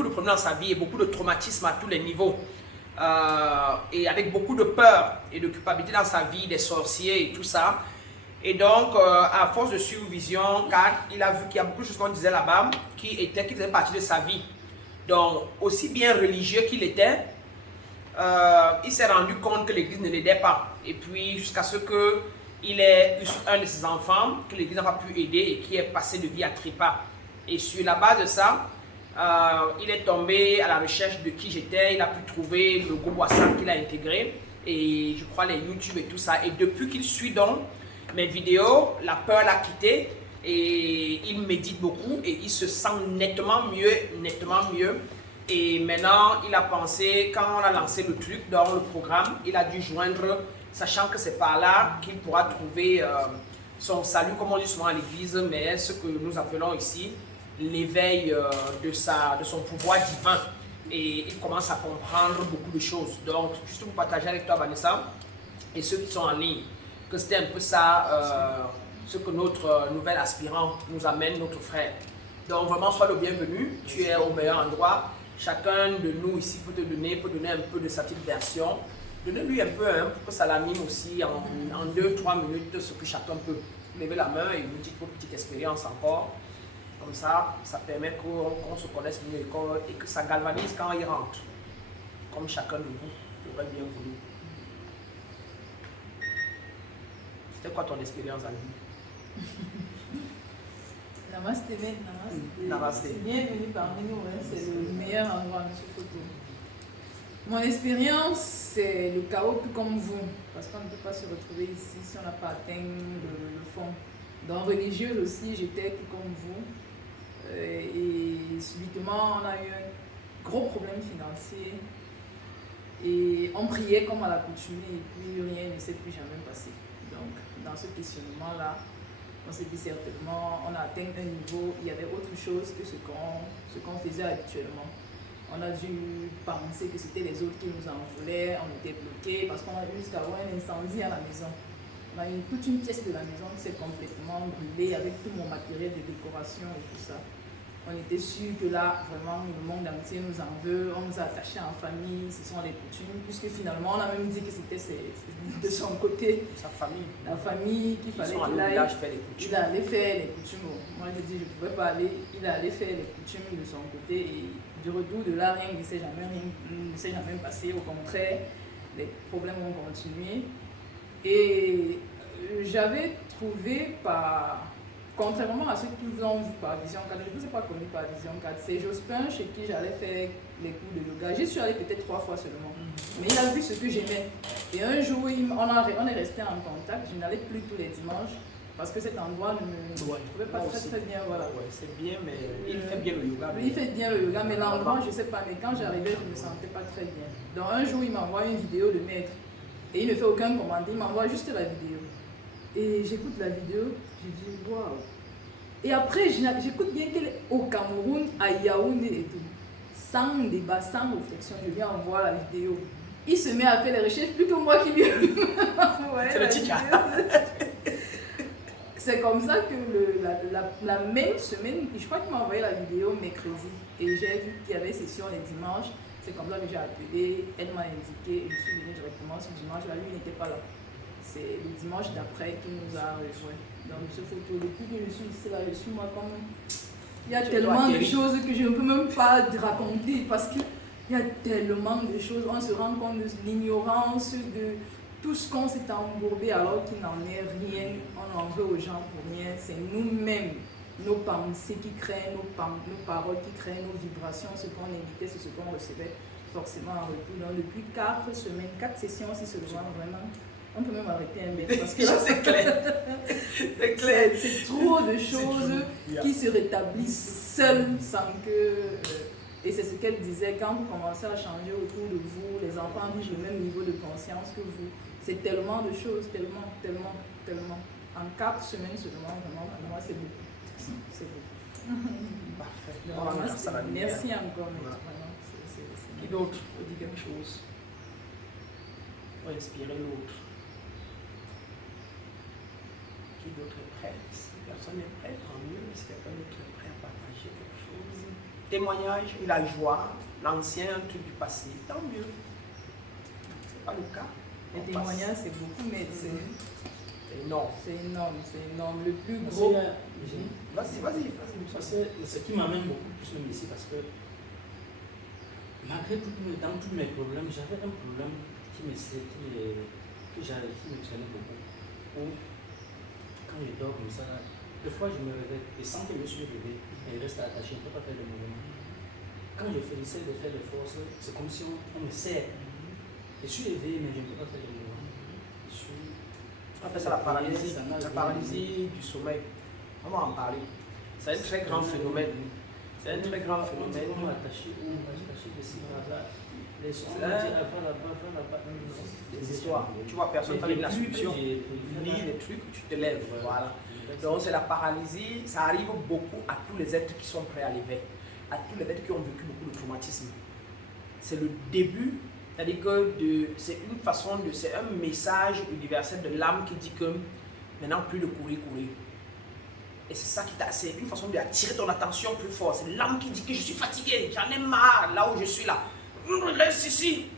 beaucoup de problèmes dans sa vie et beaucoup de traumatismes à tous les niveaux. Et avec beaucoup de peur et de culpabilité dans sa vie, des sorciers et tout ça. Et donc, à force de suivre Vision 4, il a vu qu'il y a beaucoup de choses qu'on disait là-bas qui faisaient partie de sa vie. Donc, aussi bien religieux qu'il était, il s'est rendu compte que l'église ne l'aidait pas. Et puis, jusqu'à ce qu'il ait eu un de ses enfants que l'église n'a pas pu aider et qui est passé de vie à trépas. Et sur la base de ça, il est tombé à la recherche de qui j'étais. Il a pu trouver le groupe WhatsApp qu'il a intégré. Et je crois les YouTube et tout ça. Et depuis qu'il suit donc mes vidéos, la peur l'a quitté. Et il médite beaucoup et il se sent nettement mieux, nettement mieux. Et maintenant, il a pensé, quand on a lancé le truc dans le programme, il a dû joindre, sachant que c'est par là qu'il pourra trouver son salut, comme on dit souvent à l'église, mais ce que nous appelons ici l'éveil de son pouvoir divin. Et il commence à comprendre beaucoup de choses. Donc, juste pour partager avec toi, Vanessa, et ceux qui sont en ligne, que c'était un peu ça, ce que notre nouvel aspirant nous amène, notre frère. Donc, vraiment, sois le bienvenu. Tu es au meilleur endroit. Chacun de nous ici peut donner un peu de sa petite version. Donnez-lui un peu pour que ça l'anime aussi en 2-3 minutes ce que chacun peut. Lever la main et nous dire votre petite expérience encore. Comme ça permet qu'on se connaisse mieux et que ça galvanise quand il rentre. Comme chacun de vous aurait bien voulu. C'était quoi ton expérience, Annie? Namasté, namasté. Namasté. Bienvenue parmi nous, hein. C'est le meilleur endroit de ce photo. Mon expérience, c'est le chaos tout comme vous, parce qu'on ne peut pas se retrouver ici si on n'a pas atteint le fond. Dans religieuse aussi, j'étais tout comme vous. Et subitement, on a eu un gros problème financier. Et on priait comme à l'accoutumée, et puis rien ne s'est plus jamais passé. Donc, dans ce questionnement-là, on s'est dit certainement, on a atteint un niveau, il y avait autre chose que ce qu'on faisait habituellement. On a dû penser que c'était les autres qui nous en voulaient, on était bloqués parce qu'on a eu jusqu'à avoir un incendie à la maison. On a eu toute une pièce de la maison qui s'est complètement brûlée avec tout mon matériel de décoration et tout ça. On était sûr que là, vraiment, le monde entier nous en veut, on nous a attachés en famille, ce sont les coutumes, puisque finalement, on a même dit que c'était de son côté, sa famille. La famille qu'il fallait qu'il aille. Il allait faire les coutumes. Moi, je dis, je ne pouvais pas aller, il allait faire les coutumes de son côté. Et du retour de là, rien ne s'est jamais passé. Au contraire, les problèmes ont continué. Et j'avais trouvé contrairement à ceux qui vous ont vu par Vision 4, je ne vous ai pas connu par Vision 4, c'est Jospin chez qui j'allais faire les cours de yoga. J'y suis allée peut-être 3 fois seulement. Mais il a vu ce que j'aimais. Et un jour, on est resté en contact. Je n'allais plus tous les dimanches parce que cet endroit ne me trouvait pas très bien. Voilà. Ouais, c'est bien, mais il fait bien le yoga. Il fait bien le yoga, mais l'endroit, je ne sais pas. Mais quand j'arrivais, je ne me sentais pas très bien. Donc un jour, il m'envoie une vidéo de maître. Et il ne fait aucun commentaire, il m'envoie juste la vidéo. Et j'écoute la vidéo, je dis waouh. Et après, j'écoute bien qu'elle est au Cameroun, à Yaoundé et tout. Sans débat, sans réflexion, je viens en voir la vidéo. Il se met à faire les recherches plus que moi qui lui. C'est le titre. C'est comme ça que la même semaine, je crois qu'il m'a envoyé la vidéo mercredi. Et j'ai vu qu'il y avait session les dimanches. C'est comme ça que j'ai appelé, elle m'a indiqué et je suis venue directement ce dimanche-là. Lui n'était pas là. C'est le dimanche d'après qu'il nous a rejoints. Donc, ce photo, depuis que je suis ici, là, je suis moi comme. Il y a tellement de choses que je ne peux même pas raconter parce qu'il y a tellement de choses. On se rend compte de l'ignorance, de tout ce qu'on s'est embourbé alors qu'il n'en est rien. On en veut aux gens pour rien. C'est nous-mêmes, nos pensées qui créent, nos paroles qui créent, nos vibrations. Ce qu'on émettait, c'est ce qu'on recevait forcément en retour. Donc, depuis 4 semaines, 4 sessions, si seulement vraiment. On peut même arrêter un mètre parce que c'est clair. C'est clair. C'est trop de choses qui se rétablissent seules sans que. Et c'est ce qu'elle disait, quand vous commencez à changer autour de vous, les enfants vivent le même niveau de conscience que vous. C'est tellement de choses, tellement. En 4 semaines seulement, vraiment, c'est beaucoup. C'est beaucoup. Parfait. Donc, merci encore. Voilà. Vraiment, Qui d'autre peut dire quelque chose pour inspirer l'autre? Qui d'autre est prêt? Si personne n'est prêt, tant mieux. Si quelqu'un d'autre est prêt à partager quelque chose. témoignage, la joie, l'ancien truc du passé, tant mieux. C'est pas le cas. Les témoignages, c'est beaucoup, mais c'est énorme. C'est énorme, c'est énorme. Le plus gros. Vas-y. Ce qui m'amène beaucoup plus même ici, parce que malgré dans tous mes problèmes, j'avais un problème qui me traînait beaucoup. Où, quand je dors comme ça, des fois je me réveille et sans que je me suis réveillé, je reste attaché, je ne peux pas faire de mouvement. Quand je essaie de faire des forces, c'est comme si on me serre. Je suis éveillé, mais je ne peux pas faire de mouvement. On appelle ça la paralysie du sommeil. On va en parler. C'est un très grand phénomène. C'est un très grand phénomène. On est attaché de ci, là-bas. Les sons, on dit là-bas. Des histoires. Tu vois, personne ne parle de l'instruction. Lis les trucs, tu te lèves. Voilà. Donc, c'est la paralysie. Ça arrive beaucoup à tous les êtres qui sont prêts à l'éveil. À tous les êtres qui ont vécu beaucoup de traumatisme. C'est le début. C'est-à-dire que c'est une façon c'est un message universel de l'âme qui dit que maintenant plus de courir. Et c'est ça c'est une façon d'attirer ton attention plus fort. C'est l'âme qui dit que je suis fatigué, j'en ai marre là où je suis là. Reste ici,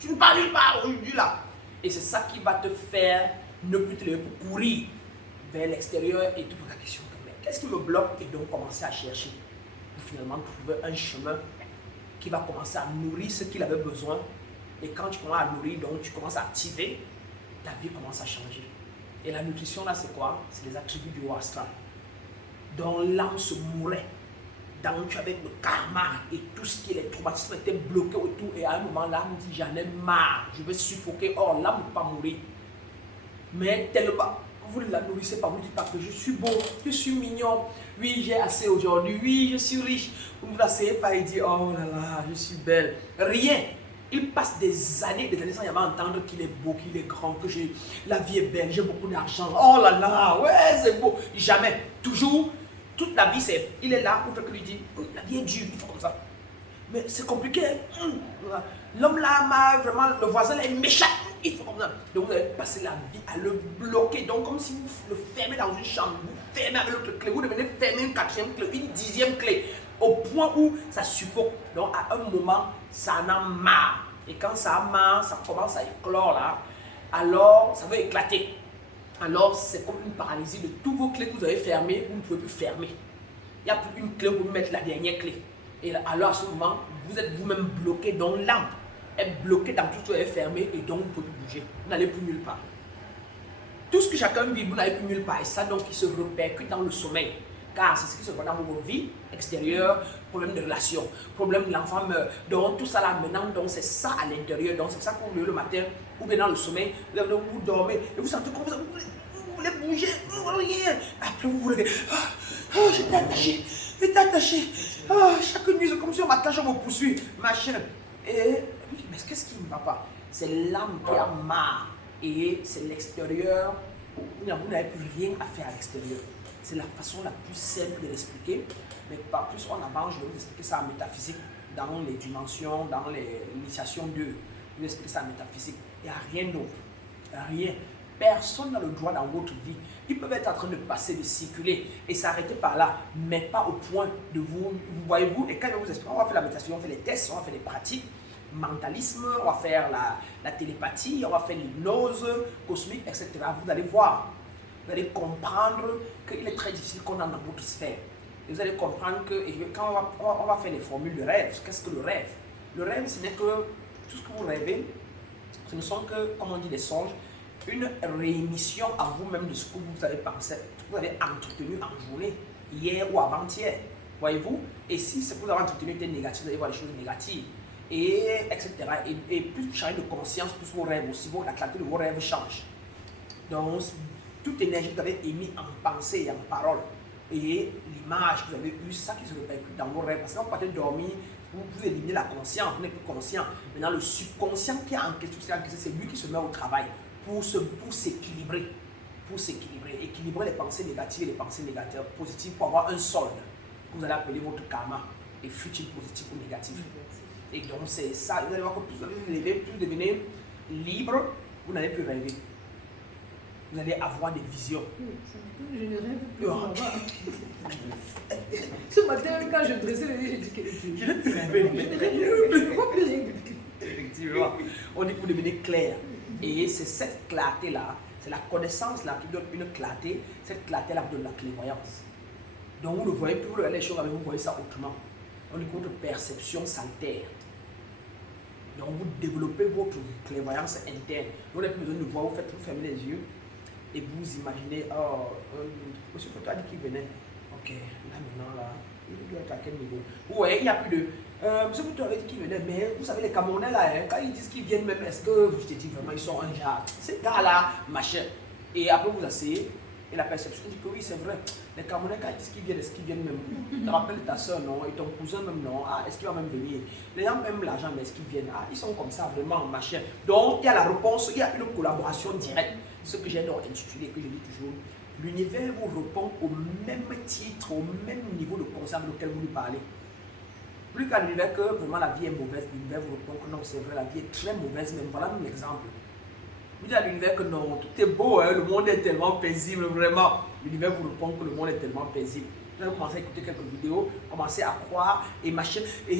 tu ne parles pas aujourd'hui là. Et c'est ça qui va te faire ne plus te lever pour courir vers l'extérieur et te poser la question, mais qu'est-ce qui me bloque? Et donc commencer à chercher pour finalement trouver un chemin qui va commencer à nourrir ce qu'il avait besoin. Et quand tu commences à nourrir, donc tu commences à activer, ta vie commence à changer. Et la nutrition là, c'est quoi? C'est les attributs du haut astral. Dont l'âme se mourait. Donc tu avais le karma et tout ce qui est les traumatismes étaient bloqués autour. Et à un moment, l'âme dit, j'en ai marre, je vais suffoquer. Or, l'âme ne peut pas mourir. Mais tellement, vous ne la nourrissez pas, vous ne dites pas que je suis beau, je suis mignon, oui j'ai assez aujourd'hui, oui je suis riche. Vous ne vous asseyez pas et dites, oh là là, je suis belle. Rien. Il passe des années sans jamais entendre qu'il est beau, qu'il est grand, que la vie est belle, j'ai beaucoup d'argent. Oh là là, ouais c'est beau. Jamais. Toujours, toute la vie c'est, il est là pour faire que lui dit, la vie est dure, il faut comme ça. Mais c'est compliqué. L'homme là, vraiment, le voisin là est méchant. Il faut comme ça. Donc vous allez passer la vie à le bloquer. Donc comme si vous le fermez dans une chambre, vous fermez avec l'autre clé, vous devenez fermer une 4e clé, une 10e clé, au point où ça suffoque. Donc à un moment, ça en a marre. Et quand ça a marre, ça commence à éclore là, alors ça va éclater. Alors c'est comme une paralysie de tous vos clés que vous avez fermées, vous ne pouvez plus fermer. Il n'y a plus une clé où vous mettez la dernière clé. Et alors à ce moment, vous êtes vous-même bloqué, donc l'âme est bloquée dans tout ce que vous avez fermé et donc vous ne pouvez plus bouger. Vous n'allez plus nulle part. Tout ce que chacun vit, vous n'allez plus nulle part. Et ça donc il se répercute dans le sommeil. Car c'est ce qui se passe dans vos vies extérieures, problème de relation, problème de l'enfant meurt. Donc tout ça là maintenant, donc c'est ça à l'intérieur. Donc c'est ça que vous voulez le matin, ou bien dans le sommeil, vous dormez et vous sentez comme vous voulez bouger, rien. Après vous voulez, j'étais attaché, chaque nuit c'est comme si on m'attache, on me poursuit, machin. Et mais qu'est-ce qui ne va pas? C'est l'âme qui a marre et c'est l'extérieur. Vous n'avez plus rien à faire à l'extérieur. C'est la façon la plus simple de l'expliquer, mais par plus on avance, je vais vous expliquer ça en métaphysique, dans les dimensions, dans l'initiation 2. Je vais vous expliquer ça en métaphysique. Il n'y a rien d'autre. Rien. Personne n'a le droit dans votre vie. Ils peuvent être en train de passer, de circuler et s'arrêter par là, mais pas au point de vous voyez-vous. Et quand je vais vous expliquer, on va faire la méditation, on va faire les tests, on va faire les pratiques, mentalisme, on va faire la télépathie, on va faire l'hypnose cosmique, etc. Vous allez voir. Vous allez comprendre qu'il est très difficile qu'on entre dans votre sphère. Et vous allez comprendre que quand on va faire les formules de rêve, qu'est-ce que le rêve? Le rêve, ce n'est que tout ce que vous rêvez, ce ne sont que, comme on dit, des songes, une réémission à vous-même de ce que vous avez pensé, vous avez entretenu en journée, hier ou avant-hier. Voyez-vous? Et si ce que vous avez entretenu était négatif, vous allez voir les choses négatives. Et etc. Et plus vous changez de conscience, plus vos rêves aussi, la clarté de vos rêves change. Donc, toute énergie que vous avez émise en pensée et en parole et l'image que vous avez eue, ça qui se répercute dans vos rêves. Parce que quand vous partez dormir, vous éliminez la conscience, vous n'êtes plus conscient. Maintenant, le subconscient qui est en question, c'est lui qui se met au travail pour s'équilibrer. Pour s'équilibrer, équilibrer les pensées négatives et les pensées négatives, positives pour avoir un solde que vous allez appeler votre karma, et fut-il positif ou négatif. Et donc, c'est ça. Vous allez voir que plus vous allez plus devenir libre, vous n'allez plus rêver. vous allez avoir des visions. Je ne rêve plus. Ce matin, même quand je dressais le nez, j'ai dit que je ne peux rêver. Je ne vois plus rien. Effectivement, on dit que vous devenez clair. Et c'est cette clarté-là, c'est la connaissance-là qui donne une clarté. Cette clarté-là donne la clairvoyance. Donc vous ne voyez plus, vous regardez les choses, vous voyez ça autrement. On dit que votre perception s'altère. Donc vous développez votre clairvoyance interne. Vous n'avez plus besoin de voir, vous fermez les yeux et vous imaginez, monsieur Photo a dit qu'il venait. Ok, là maintenant, là, il doit être à quel niveau? Vous voyez, il n'y a plus de... monsieur Photo avait dit qu'il venait, mais vous savez, les Camerounais là, hein, quand ils disent qu'ils viennent même, est-ce que je te dis vraiment, ils sont un genre, ces gars-là, machin. Et après vous asseyez, et la perception dit que oui, c'est vrai. Les Camerounais, quand ils disent qu'ils viennent, est-ce qu'ils viennent même? Tu te rappelles ta soeur, non? Et ton cousin même, non? Ah, est-ce qu'il va même venir? Les gens même l'argent, mais est-ce qu'ils viennent? Ah, ils sont comme ça, vraiment, machin. Donc, il y a la réponse, il y a une collaboration directe. Ce que j'ai donc intitulé, que je dis toujours, l'univers vous répond au même titre, au même niveau de conscience auquel vous lui parlez. Plus qu'à l'univers que vraiment la vie est mauvaise, l'univers vous répond que non, c'est vrai, la vie est très mauvaise, même voilà un exemple. Vous dites à l'univers que non, tout est beau, hein, le monde est tellement paisible, vraiment. L'univers vous répond que le monde est tellement paisible. Vous allez commencer à écouter quelques vidéos, commencer à croire et machin, et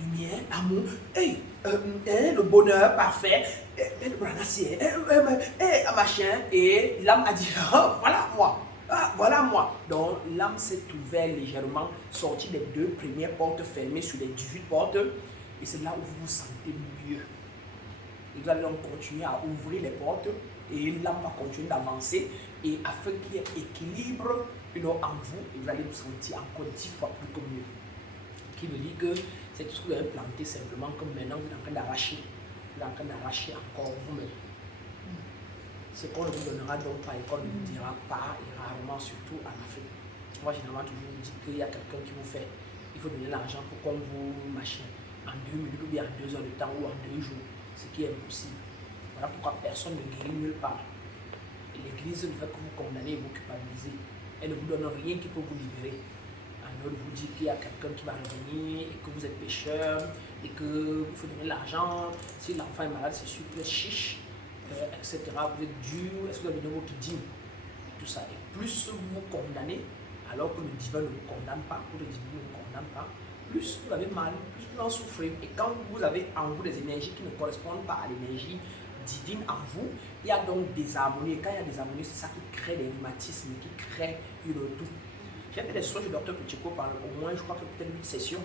lumière, amour, hey, le bonheur parfait, machin, et l'âme a dit, oh, voilà moi. Ah, voilà moi. Donc l'âme s'est ouverte légèrement, sortie des 2 premières portes fermées sur les 18 portes, et c'est là où vous vous sentez mieux. Et vous allez donc continuer à ouvrir les portes et l'âme va continuer d'avancer et afin qu'il y ait équilibre en vous, et vous allez vous sentir encore 10 fois plus que mieux. Qui veut dire que c'est tout ce que vous avez planté simplement comme maintenant vous êtes en train d'arracher. Vous êtes en train d'arracher encore vous-même. Ce qu'on ne vous donnera donc pas et qu'on ne vous dira pas et rarement, surtout en Afrique. Moi généralement toujours vous dis qu'il y a quelqu'un qui vous fait. Il faut donner l'argent pour qu'on vous machine en 2 minutes ou bien en 2 heures de temps ou en 2 jours. Ce qui est impossible. Voilà pourquoi personne ne guérit nulle part. Et l'église ne fait que vous condamner et vous culpabiliser. Elle ne vous donne rien qui peut vous libérer. En dehors de vous dire qu'il y a quelqu'un qui va revenir et que vous êtes pécheur et qu'il faut donner l'argent. Si l'enfant est malade, c'est sûr que chiche, etc. Vous êtes dur, est-ce que vous avez donné votre dîme? Tout ça. Et plus vous vous condamnez, alors que le divin ne vous condamne pas, ou le divin ne vous condamne pas, plus vous avez mal, plus vous en souffrez. Et quand vous avez en vous des énergies qui ne correspondent pas à l'énergie divine en vous, il y a donc des harmonies. Et quand il y a des harmonies, c'est ça qui crée des rhumatismes, qui crée une tout. J'ai fait des soins du docteur Petit-Co pendant au moins, je crois que peut-être 8 sessions.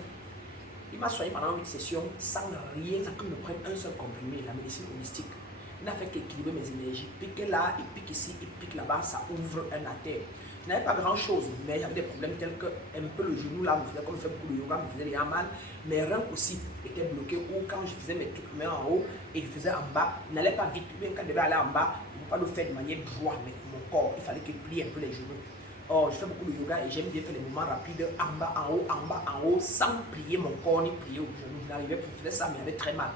Il m'a soigné pendant 8 sessions sans rien, sans qu'il me prenne un seul comprimé, la médecine holistique. Il n'a fait qu'équilibrer mes énergies. Pique là, il pique ici, il pique là-bas, ça ouvre un artère. Je n'avais pas grand chose, mais j'avais des problèmes tels que un peu le genou là me faisait, comme je fais beaucoup de yoga, me faisait déjà mal. Mes reins aussi étaient bloqués, ou quand je faisais mes trucs mains en haut et je faisais en bas, il n'allait pas vite. Bien quand je devais aller en bas, je ne pouvais pas le faire de manière droite, mais mon corps, il fallait qu'il plie un peu les genoux. Or, je fais beaucoup de yoga et j'aime bien faire les mouvements rapides en bas, en haut, sans plier mon corps ni plier au genou. Je n'arrivais plus à faire ça, mais j'avais très mal.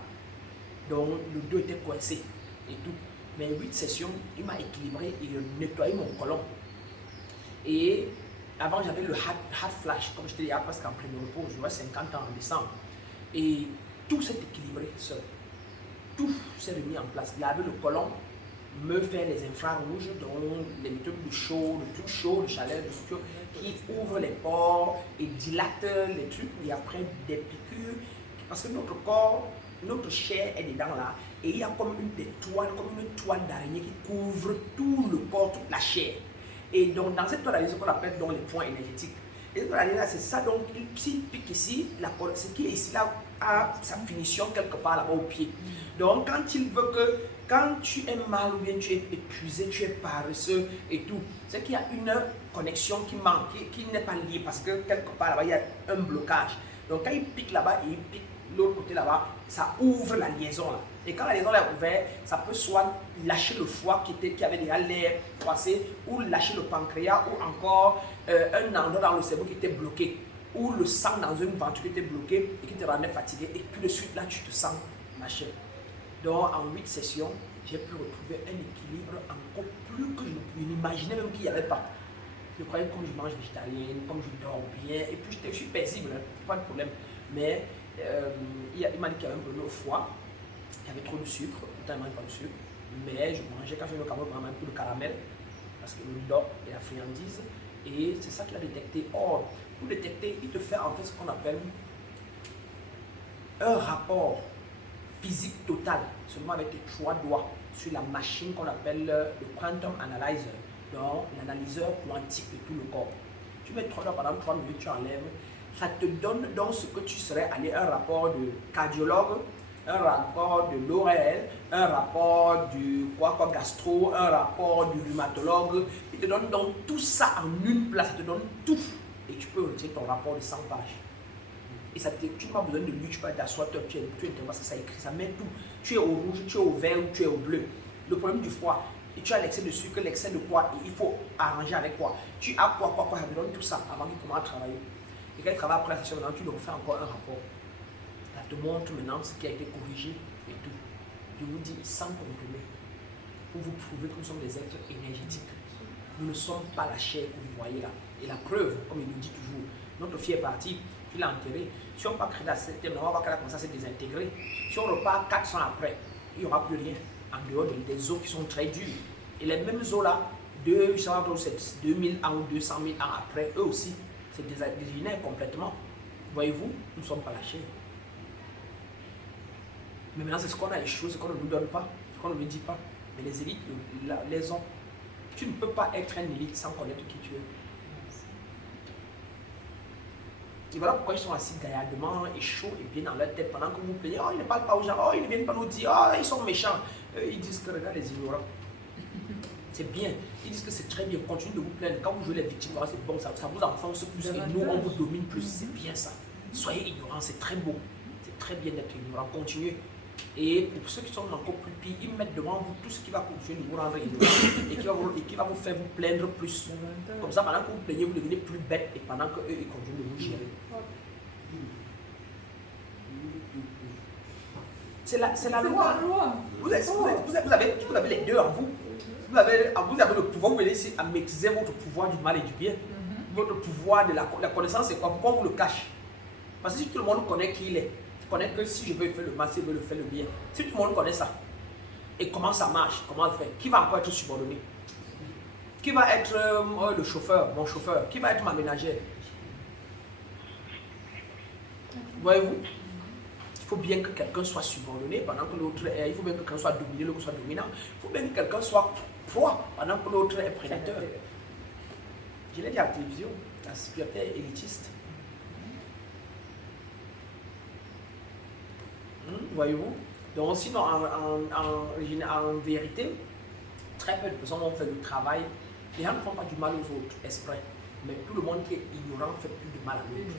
Donc, le dos était coincé et tout. Mais 8 sessions, il m'a équilibré et nettoyé mon côlon. Et avant, j'avais le heart flash, comme je te disais, parce qu'en préménopause, j'aurais 50 ans en décembre. Et tout s'est équilibré seul. Tout s'est remis en place. Laver le côlon, me faire les infrarouges, donc les méthodes de chaud, le truc chaud, de chaleur, de suture, qui ouvrent les pores et dilatent les trucs. Et après, des piqûres. Parce que notre corps, notre chair est dedans là. Et il y a comme une toile d'araignée qui couvre tout le corps, toute la chair. Et donc, dans cette toile d'araignée, ce qu'on appelle donc les points énergétiques. Et cette toile d'araignée là, c'est ça. Donc, s'il pique ici, ce qui est ici là a sa finition quelque part là-bas au pied. Donc, quand il veut que, quand tu es mal ou bien tu es épuisé, tu es paresseux et tout, c'est qu'il y a une connexion qui manque, qui n'est pas liée parce que quelque part là-bas, il y a un blocage. Donc, quand il pique là-bas et il pique l'autre côté là-bas, ça ouvre la liaison là. Et quand la liaison est ouverte, ça peut soit lâcher le foie qui avait déjà l'air passé, ou lâcher le pancréas, ou encore un endroit dans le cerveau qui était bloqué, ou le sang dans une ventricule qui était bloqué et qui te rendait fatigué. Et puis de suite là, tu te sens machin. Donc en 8 sessions, j'ai pu retrouver un équilibre encore plus que je n'imaginais même qu'il n'y avait pas. Je croyais que comme je mange végétarien, comme je dors bien, et puis je suis paisible, hein, pas de problème. Mais il m'a dit qu'il y avait un problème au foie, il y avait trop de sucre, pourtant il ne mange pas de sucre. Mais je mangeais quand je le Cameroun, un peu de caramel, parce que le doc et la friandise. Et c'est ça qu'il a détecté. Or, pour détecter, il te fait en fait ce qu'on appelle un rapport physique total, seulement avec tes 3 doigts, sur la machine qu'on appelle le Quantum Analyzer, donc l'analyseur quantique de tout le corps. Tu mets 3 doigts pendant 3 minutes, tu enlèves, ça te donne donc ce que tu serais allé, un rapport de cardiologue, un rapport de l'ORL, un rapport du gastro, un rapport du rhumatologue. Il te donne donc tout ça en une place, ça te donne tout. Et tu peux retirer ton rapport de 100 pages. Et ça tu n'as pas besoin de lui, tu peux t'asseoir, tu es parce que ça écrit, ça met tout. Tu es au rouge, tu es au vert ou tu es au bleu. Le problème du foie, et tu as l'excès de sucre, l'excès de quoi, il faut arranger avec quoi. Tu as quoi, ça te donne tout ça avant qu'il commence à travailler. Et quand il travaille après la session, maintenant tu lui refais encore un rapport. Ça te montre maintenant ce qui a été corrigé et tout. Je vous dis sans comprimé, pour vous prouver que nous sommes des êtres énergétiques. Nous ne sommes pas la chair que vous voyez là. Et la preuve, comme il nous dit toujours, notre fille est partie, tu l'as enterrée. Si on ne va pas créer la septième, on va voir qu'elle a commencé à se désintégrer. Si on repart 400 après, il n'y aura plus rien en dehors des os qui sont très durs. Et les mêmes os là, 2000 ans ou 200 000 ans après, eux aussi, c'est dégénère complètement. Voyez-vous, nous ne sommes pas la chair. Mais maintenant, c'est ce qu'on a échoué, ce qu'on ne nous donne pas, ce qu'on ne nous dit pas. Mais les élites les ont. Tu ne peux pas être un élite sans connaître qui tu es. Et voilà pourquoi ils sont assis gaillardement et chauds et bien dans leur tête pendant que vous plaignez. Oh, ils ne parlent pas aux gens, oh, ils ne viennent pas nous dire, oh, ils sont méchants. Ils disent que regarde les ignorants. C'est bien. Ils disent que c'est très bien. Continuez de vous plaindre. Quand vous jouez les victimes, c'est bon, ça vous enfonce plus et nous, on vous domine plus. C'est bien ça. Soyez ignorants, c'est très beau. C'est très bien d'être ignorant. Continuez. Et pour ceux qui sont encore plus pires, ils mettent devant vous tout ce qui va continuer de vous rendre ignorant et qui va vous faire vous plaindre plus. Comme ça, pendant que vous plaignez, vous devenez plus bête et pendant qu'eux, ils continuent de vous gérer. C'est la loi. Vous avez les deux en vous. Vous avez le pouvoir, vous venez ici à maîtriser votre pouvoir du mal et du bien. Votre pouvoir de la connaissance, c'est quoi? Pourquoi on vous le cache? Parce que si tout le monde connaît qui il est, connaît que si je veux faire le mal, si je veux le faire le bien. Si tout le monde connaît ça, et comment ça marche, comment le faire, qui va encore être subordonné? Qui va être le chauffeur, mon chauffeur? Qui va être ma ménagère? Voyez-vous? Il faut bien que quelqu'un soit subordonné pendant que l'autre est. Il faut bien que quelqu'un soit dominé, l'autre soit dominant. Il faut bien que quelqu'un soit proie pendant que l'autre est prédateur. Je l'ai dit à la télévision, la sécurité élitiste. Voyez-vous? Donc sinon, en vérité, très peu de personnes ont fait le travail. Les gens ne font pas du mal aux autres, exprès. Mais tout le monde qui est ignorant fait plus de mal à l'autre.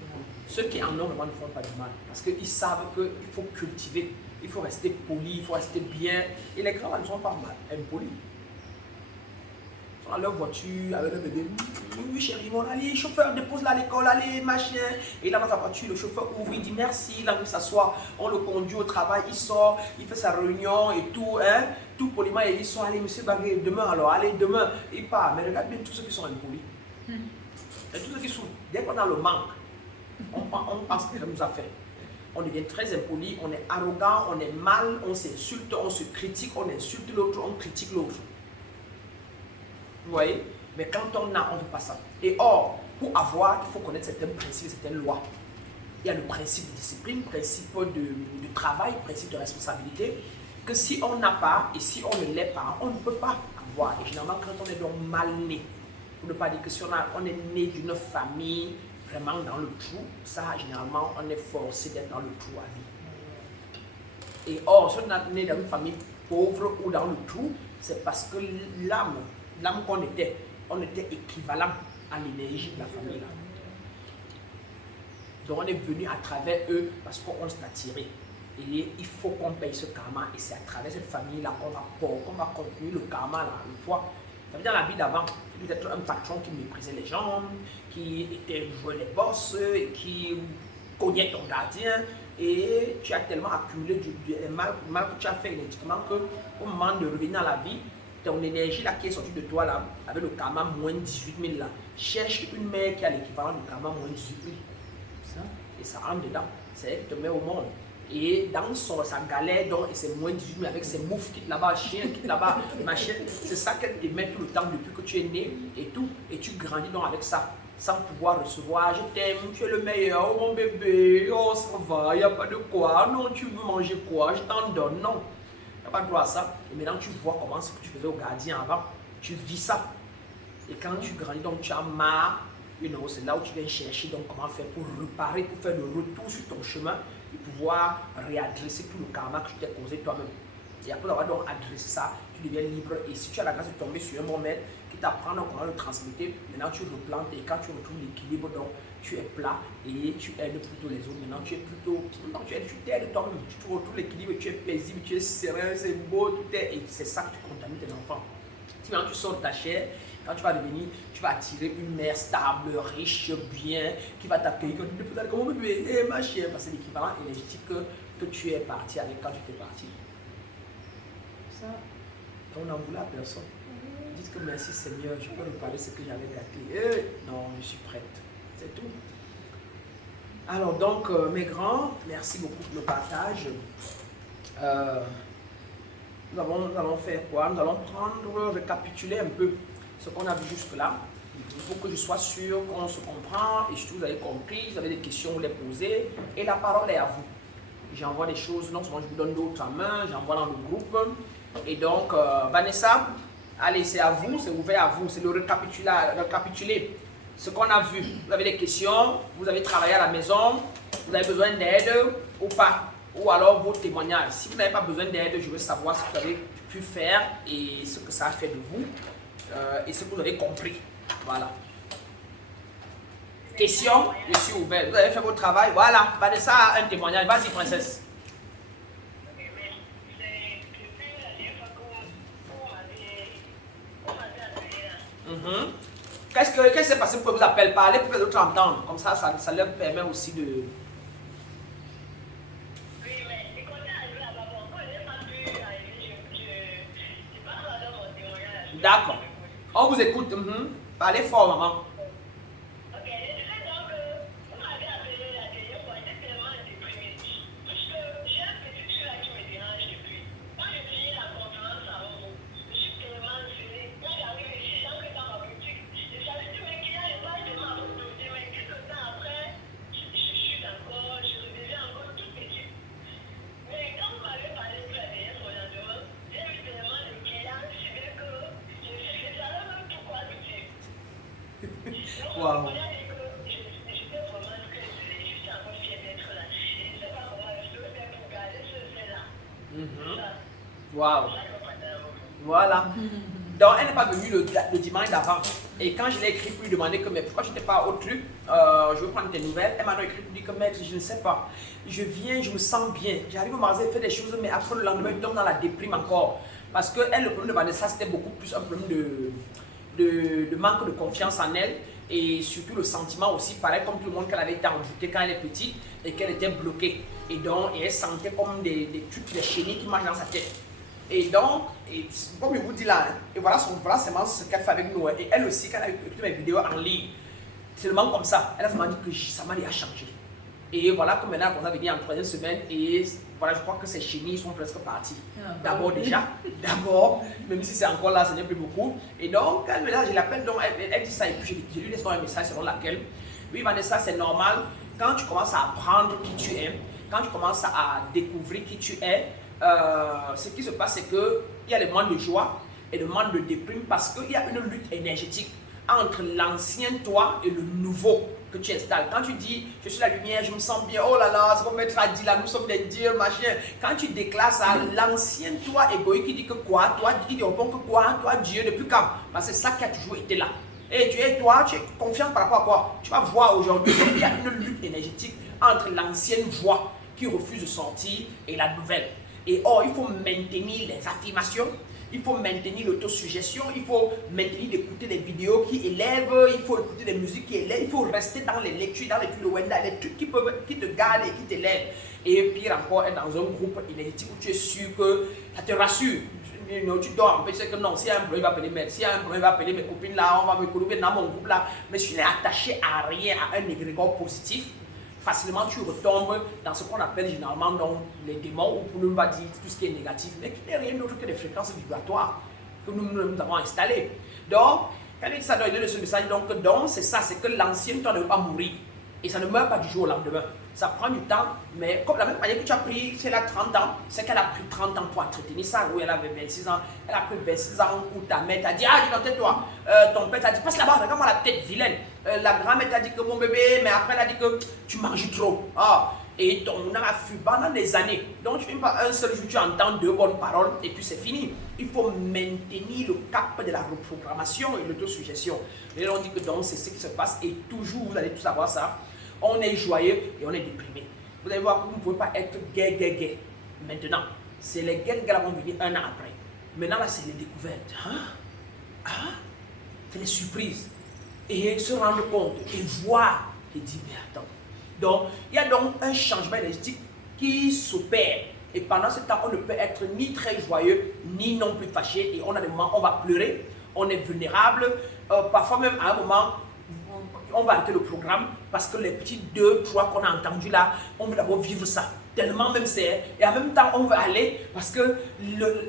Ceux qui en ont vraiment ne font pas du mal. Parce qu'ils savent qu'il faut cultiver, il faut rester poli, il faut rester bien. Et les grands ne sont pas mal, impolis. Ils sont dans leur voiture avec le bébé. Oui chérie, mon allez, chauffeur, dépose-la à l'école, allez, machin. Et là dans sa voiture, le chauffeur ouvre, il dit merci, il a envie de s'asseoir. On le conduit au travail, il sort, il fait sa réunion et tout, hein. Tout poliment, et ils sont, allez, monsieur Bagué, demain alors, allez, demain. Il part. Mais regarde bien tous ceux qui sont impolis. Et tous ceux qui sont, dès qu'on a le manque, on pense que ça nous a fait. On devient très impoli, on est arrogant, on est mal, on s'insulte, on se critique, on insulte l'autre, on critique l'autre. Vous voyez? Mais quand on a, on ne veut pas ça. Et or, pour avoir, il faut connaître certains principes, certaines lois. Il y a le principe de discipline, principe de travail, principe de responsabilité, que si on n'a pas et si on ne l'est pas, on ne peut pas avoir. Et généralement, quand on est donc mal né, pour ne pas dire que si on est né d'une famille vraiment dans le trou, ça, généralement, on est forcé d'être dans le trou à vie. Et or, si on est né dans une famille pauvre ou dans le trou, c'est parce que l'âme qu'on était, on était équivalent à l'énergie de la famille. Là. Donc, on est venu à travers eux parce qu'on s'est attiré. Et il faut qu'on paye ce karma. Et c'est à travers cette famille-là qu'on va continuer le karma, là, le poids. Ça veut dire dans la vie d'avant, peut-être un patron qui méprisait les gens, qui était joueur des boss, et qui cognait ton gardien, et tu as tellement accumulé du mal que tu as fait énergétiquement qu'au moment de revenir dans la vie, ton énergie là qui est sortie de toi là, avec le karma moins 18 000 là, cherche une mère qui a l'équivalent du karma moins 18 000. Et ça rentre dedans, c'est elle qui te met au monde. Et dans sa galère, donc, et c'est moins 18, mais avec ses moufs, quitte là-bas, chien, quitte là-bas, machin. C'est ça qu'elle te met tout le temps depuis que tu es né et tout. Et tu grandis donc avec ça, sans pouvoir recevoir. Je t'aime, tu es le meilleur, oh mon bébé, oh ça va, il n'y a pas de quoi. Non, tu veux manger quoi, je t'en donne. Non, il n'y a pas de droit à ça. Et maintenant, tu vois comment ce que tu faisais au gardien avant. Tu vis ça. Et quand tu grandis, donc tu as marre. C'est là où tu viens chercher donc comment faire pour réparer, pour faire le retour sur ton chemin et pouvoir réadresser tout le karma que tu t'es causé toi-même. Et après avoir donc adressé ça, tu deviens libre. Et si tu as la grâce de tomber sur un bon maître qui t'apprend donc comment le transmettre, maintenant tu replantes et quand tu retrouves l'équilibre, donc tu es plat et tu aides plutôt les autres. Maintenant tu es plutôt, tu t'aides toi-même, tu retrouves l'équilibre, tu es paisible, tu es serein, c'est beau, tout est, et c'est ça que tu contamines tes enfants. Si maintenant tu sors de ta chair, quand tu vas revenir, tu vas attirer une mère stable, riche, bien, qui va t'accueillir comme mon bébé, ma chère, parce que c'est l'équivalent énergétique que tu es parti avec quand tu t'es parti. Ça. On n'en voulait à personne. Dites que merci Seigneur, je peux reparler ce que j'avais gâté. Non, je suis prête. C'est tout. Alors donc, mes grands, merci beaucoup pour le partage. Nous allons faire quoi? Nous allons récapituler un peu ce qu'on a vu jusque-là, pour que je sois sûr qu'on se comprend et surtout vous avez compris, vous avez des questions, vous les posez et la parole est à vous. J'envoie des choses, non seulement je vous donne d'autres en main, j'envoie dans le groupe et donc Vanessa, allez c'est à vous, c'est ouvert à vous, c'est le récapituler ce qu'on a vu. Vous avez des questions, vous avez travaillé à la maison, vous avez besoin d'aide ou pas, ou alors vos témoignages. Si vous n'avez pas besoin d'aide, je veux savoir ce que vous avez pu faire et ce que ça a fait de vous. Et ce que vous avez compris. Voilà. Question, je suis ouvert. Vous avez fait votre travail. Voilà. Vanessa a un témoignage. Vas-y, princesse. Qu'est-ce qui s'est passé pour que vous appelez? Parlez pour que les autres entendent. Comme ça leur permet aussi de. D'accord. On vous écoute. Parlez fort, maman. Wow. Wow. Voilà. Donc, elle n'est pas venue le dimanche d'avant. Et quand je l'ai écrit pour lui demander que, mais pourquoi je n'étais pas au truc, je veux prendre tes nouvelles, elle m'a écrit pour dire que, maître, je ne sais pas. Je viens, je me sens bien. J'arrive au magasin, faire des choses, mais après le lendemain, je tombe dans la déprime encore. Parce que elle, le problème de Vanessa, c'était beaucoup plus un problème de manque de confiance en elle. Et surtout le sentiment aussi, pareil comme tout le monde, qu'elle avait été envoûtée quand elle est petite et qu'elle était bloquée. Et donc, elle sentait comme des trucs, des chenilles qui marchent dans sa tête. Et donc, comme je vous dis là, et voilà seulement ce qu'elle fait avec nous. Et elle aussi, quand elle a écouté mes vidéos en ligne, c'est seulement comme ça. Elle a dit que ça m'a déjà changé. Et voilà que maintenant, on a venir en 3e semaine et voilà, je crois que ces chenilles sont presque parties. D'abord déjà, même si c'est encore là, ce n'est plus beaucoup. Et donc, je l'appelle, donc elle dit ça et puis je lui laisse un message selon laquelle, oui Vanessa, c'est normal, quand tu commences à apprendre qui tu es, quand tu commences à découvrir qui tu es, ce qui se passe, c'est qu'il y a des moments de joie et des moments de déprime parce qu'il y a une lutte énergétique entre l'ancien toi et le nouveau que tu installes. Quand tu dis, je suis la lumière, je me sens bien, oh là là, c'est comme maître a dit là, nous sommes des dieux, machin. Quand tu déclares ça, l'ancien toi égoïste qui dit que quoi, toi, il répond que quoi, toi Dieu, depuis quand? Parce que c'est ça qui a toujours été là. Et tu es confiant par rapport à quoi? Tu vas voir aujourd'hui, il y a une lutte énergétique entre l'ancienne voix qui refuse de sortir et la nouvelle. Et or, il faut maintenir les affirmations, il faut maintenir l'autosuggestion, il faut maintenir d'écouter des vidéos qui élèvent, il faut écouter des musiques qui élèvent, il faut rester dans les lectures, dans les trucs de Wenda, les trucs qui te gardent et qui t'élèvent. Et pire encore, être dans un groupe énergétique où tu es sûr que ça te rassure. Tu dors, tu sais que non, s'il y a un problème, il va appeler mes, s'il y a un problème, il va appeler mes copines là, on va me couper dans mon groupe là. Mais si je n'ai attaché à rien, à un égrégore positif, facilement tu retombes dans ce qu'on appelle généralement donc, les démons, ou pour ne pas dire tout ce qui est négatif, mais qui n'est rien d'autre que des fréquences vibratoires que nous avons installées. Donc, quand il dit ça dans ce message, donc c'est ça, c'est que l'ancien toi ne veut pas mourir. Et ça ne meurt pas du jour au lendemain. Ça prend du temps, mais comme la même manière que tu as pris, si elle a 30 ans, c'est qu'elle a pris 30 ans pour entretenir ça, où elle avait 26 ans, elle a pris 26 ans où ta mère t'a dit, ah, dis donc toi, ton père t'a dit, passe là-bas, regarde-moi la tête vilaine. La grand-mère t'a dit que mon bébé, mais après elle a dit que tu manges trop. Ah, et ton âme a fui pendant des années. Donc tu ne pas un seul jour, tu entends 2 bonnes paroles et puis c'est fini. Il faut maintenir le cap de la reprogrammation et l'autosuggestion. Et on dit que donc c'est ce qui se passe et toujours, vous allez tout savoir ça. On est joyeux et on est déprimé. Vous allez voir que vous ne pouvez pas être gay. Maintenant, c'est les gays qui vont venir un an après. Maintenant, là, c'est les découvertes. C'est les surprises. Et se rendre compte et voir et dire, mais attends. Donc, il y a donc un changement énergétique qui s'opère. Et pendant ce temps, on ne peut être ni très joyeux, ni non plus fâché. Et on a des moments où on va pleurer, on est vulnérable. Parfois même, à un moment, on va arrêter le programme parce que les petits 2, 3 qu'on a entendus là, on veut d'abord vivre ça. Tellement même c'est. Et en même temps, on veut aller parce qu'il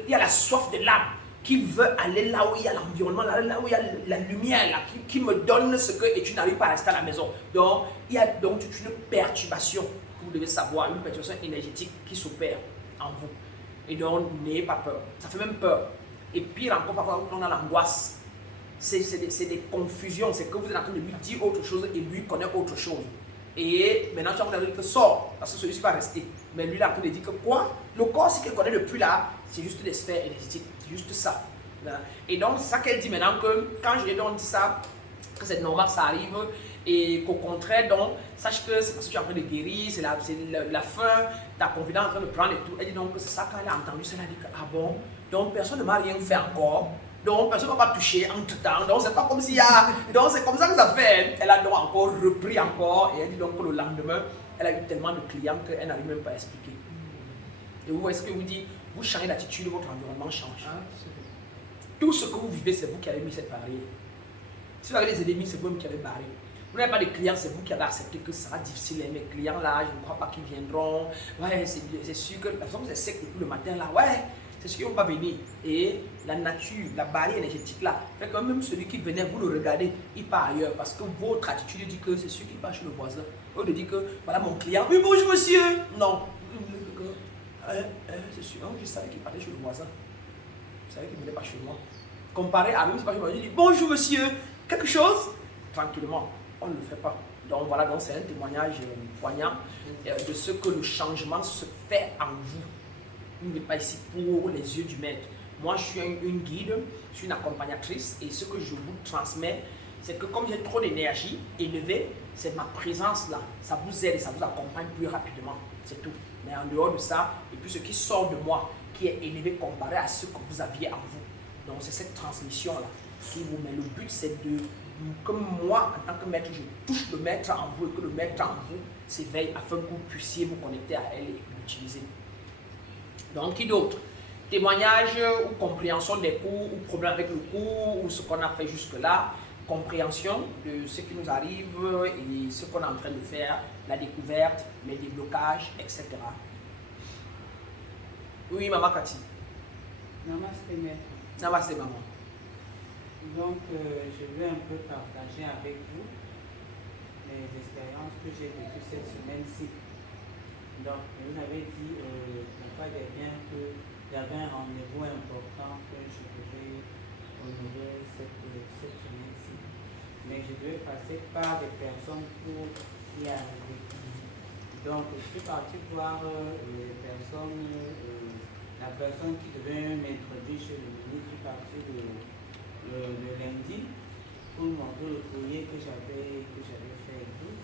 y a la soif de l'âme qui veut aller là où il y a l'environnement, là où il y a la lumière, là, qui me donne ce que et tu n'arrives pas à rester à la maison. Donc, il y a donc toute une perturbation que vous devez savoir, une perturbation énergétique qui s'opère en vous. Et donc, n'ayez pas peur. Ça fait même peur. Et pire encore, parfois, on a l'angoisse. C'est des confusions, c'est que vous êtes en train de lui dire autre chose et lui connaît autre chose. Et maintenant, tu es en train de dire que sort, parce que celui-ci va rester. Mais lui, il est en train de dire que quoi? Le corps, ce qu'il connaît depuis là, c'est juste des sphères énergétiques, c'est juste ça. Et donc, c'est ça qu'elle dit maintenant, que quand je lui ai donc dit ça, que c'est normal que ça arrive, et qu'au contraire, donc, sache que c'est parce que tu es en train de guérir, c'est la fin, ta confidence est en train de prendre et tout. Elle dit donc que c'est ça, quand elle a entendu ça, elle a dit que, ah bon, donc personne ne m'a rien fait encore. Donc, personne ne va pas toucher entre temps. Donc, c'est pas comme s'il y a. Donc, c'est comme ça que ça fait. Elle a donc encore repris encore. Et elle dit donc que le lendemain, elle a eu tellement de clients qu'elle n'arrive même pas à expliquer. Et vous voyez ce que vous dites, vous changez l'attitude, votre environnement change. Tout ce que vous vivez, c'est vous qui avez mis cette barrière. Si vous avez des ennemis, c'est vous qui avez barré. Vous n'avez pas de clients, c'est vous qui avez accepté que ça sera difficile. Mes clients là, je ne crois pas qu'ils viendront. Ouais, c'est sûr que la façon que c'est sec depuis le matin là, ouais. C'est ce qui ne vont pas venir. Et la nature, la barrière énergétique là, fait que même celui qui venait, vous le regardez, il part ailleurs. Parce que votre attitude dit que c'est celui qui part chez le voisin. Au lieu de dire que voilà mon client, oui bonjour monsieur. Non. C'est sûr, je savais qu'il partait chez le voisin. Je savais qu'il ne venait pas chez moi. Comparé à lui, c'est pas chez moi. Je dis bonjour monsieur, quelque chose? Tranquillement, on ne le fait pas. Donc voilà, donc c'est un témoignage poignant de ce que le changement se fait en vous. Vous n'êtes pas ici pour les yeux du maître. Moi, je suis une guide, je suis une accompagnatrice et ce que je vous transmets, c'est que comme j'ai trop d'énergie élevée, c'est ma présence là. Ça vous aide et ça vous accompagne plus rapidement. C'est tout. Mais en dehors de ça, et puis ce qui sort de moi, qui est élevé comparé à ce que vous aviez en vous. Donc c'est cette transmission là qui vous met. Le but, c'est de, comme moi, en tant que maître, je touche le maître en vous et que le maître en vous s'éveille afin que vous puissiez vous connecter à elle et l'utiliser. Donc, qui d'autre? Témoignage ou compréhension des cours, ou problème avec le cours, ou ce qu'on a fait jusque-là, compréhension de ce qui nous arrive et ce qu'on est en train de faire, la découverte, les déblocages, etc. Oui, Maman Cathy. Namaste, maître. Namaste, maman. Donc, je vais un peu partager avec vous les expériences que j'ai vécues cette semaine-ci. Donc, vous avez dit la fois dernière qu'il y avait un rendez-vous important que je devais honorer cette semaine-ci. Mais je devais passer par des personnes pour y arriver. Donc, je suis parti voir les personnes, la personne qui devait m'introduire chez le ministre. Je suis parti le lundi pour montrer le courrier que j'avais fait et tout.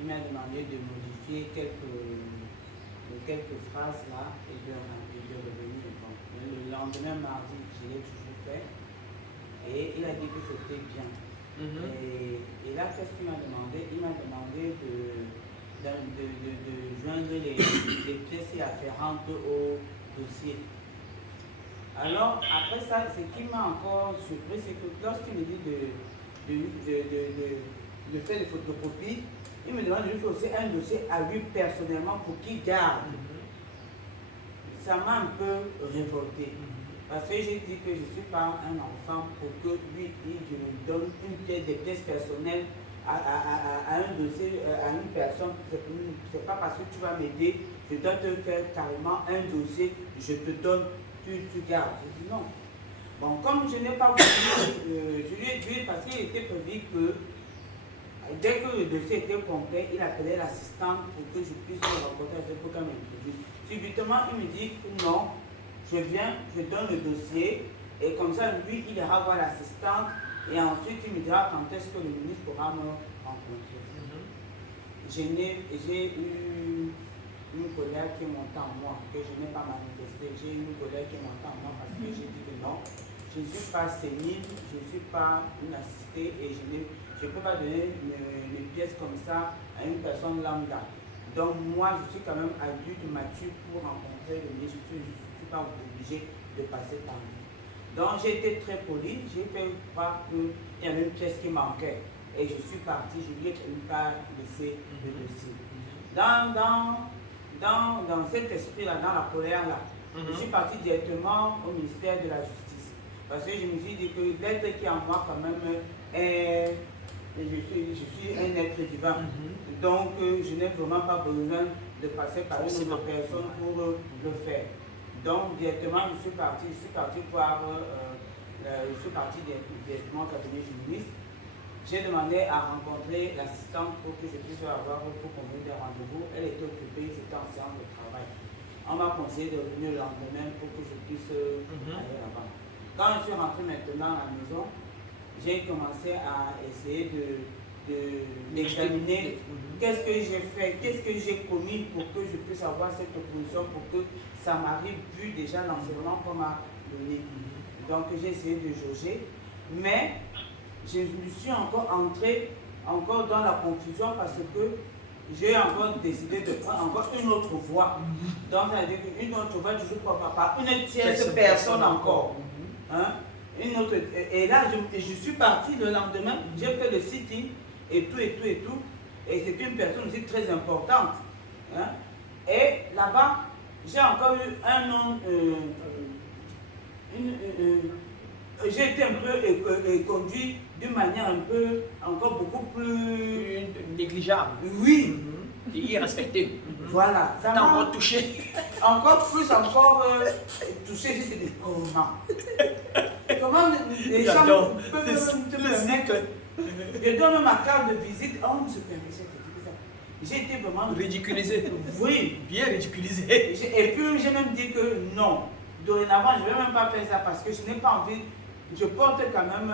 Il m'a demandé de modifier quelques phrases là et de revenir. Bon, le lendemain mardi, je l'ai toujours fait et il a dit que c'était bien. Et là, qu'est-ce qu'il m'a demandé? Il m'a demandé de joindre les pièces afférentes au dossier. Alors, après ça, ce qui m'a encore surpris, c'est que lorsqu'il me dit de faire des photocopies, il me demande de lui faire aussi un dossier à lui personnellement pour qu'il garde. Ça m'a un peu révolté. Parce que j'ai dit que je ne suis pas un enfant pour que lui, je lui donne des pièces personnelles à un dossier, à une personne. C'est pas parce que tu vas m'aider, je dois te faire carrément un dossier, je te donne, tu gardes. Je dis non. Bon, comme je n'ai pas voulu, je lui ai dit parce qu'il était prévu que dès que le dossier était complet, il appelait l'assistante pour que je puisse le rencontrer pour qu'elle m'introduise. Subitement, il me dit que non, je viens, je donne le dossier et comme ça, lui, il ira voir l'assistante et ensuite il me dira quand est-ce que le ministre pourra me rencontrer. J'ai eu une colère qui est montée en moi, que je n'ai pas manifesté. J'ai eu une colère qui est montée en moi parce que j'ai dit que non, je ne suis pas sénile, je ne suis pas une assistée et je ne peux pas donner une pièce comme ça à une personne lambda. Donc moi, je suis quand même adulte, mature pour rencontrer le ministre. Je ne suis pas obligé de passer par lui. Donc j'ai été très poli, j'ai fait voir qu'il y avait une pièce qui manquait. Et je suis parti, je lui ai pas laissé le dossier. Dans cet esprit-là, dans la colère-là, je suis parti directement au ministère de la Justice. Parce que je me suis dit que l'être qui est en moi quand même est... Je suis un être divin. Donc je n'ai vraiment pas besoin de passer par une autre personne pour le faire. Donc directement je suis parti voir, je suis parti directement au cabinet du ministre. J'ai demandé à rencontrer l'assistante pour que je puisse avoir pour convenir des rendez-vous. Elle était occupée, c'était en séance de travail. On m'a conseillé de revenir le lendemain pour que je puisse aller là-bas. Quand je suis rentré maintenant à la maison, j'ai commencé à essayer d'examiner qu'est-ce que j'ai fait, qu'est-ce que j'ai commis pour que je puisse avoir cette opposition, pour que ça m'arrive vu déjà l'enseignement qu'on m'a donné. Donc j'ai essayé de jauger, mais je me suis encore entré dans la confusion parce que j'ai encore décidé de prendre encore une autre voie. Donc ça veut dire qu'une autre voie toujours par une tierce personne encore. Hein? Une autre, et là, je suis parti le lendemain, j'ai fait le sitting et tout. Et c'est une personne aussi très importante. Hein? Et là-bas, j'ai encore eu un nom, j'ai été un peu conduit d'une manière un peu, encore beaucoup plus... Négligeable. Oui. Et irrespecté. Voilà. Ça m'a m'a encore touché. Encore touché, j'ai dit comment. Comment les gens peuvent se permettre. Je donne ma carte de visite, on ne se permet ça. J'ai été vraiment ridiculisé. Oui. Bien ridiculisé. Et puis j'ai même dit que non. Dorénavant, je ne vais même pas faire ça parce que je n'ai pas envie. Je porte quand même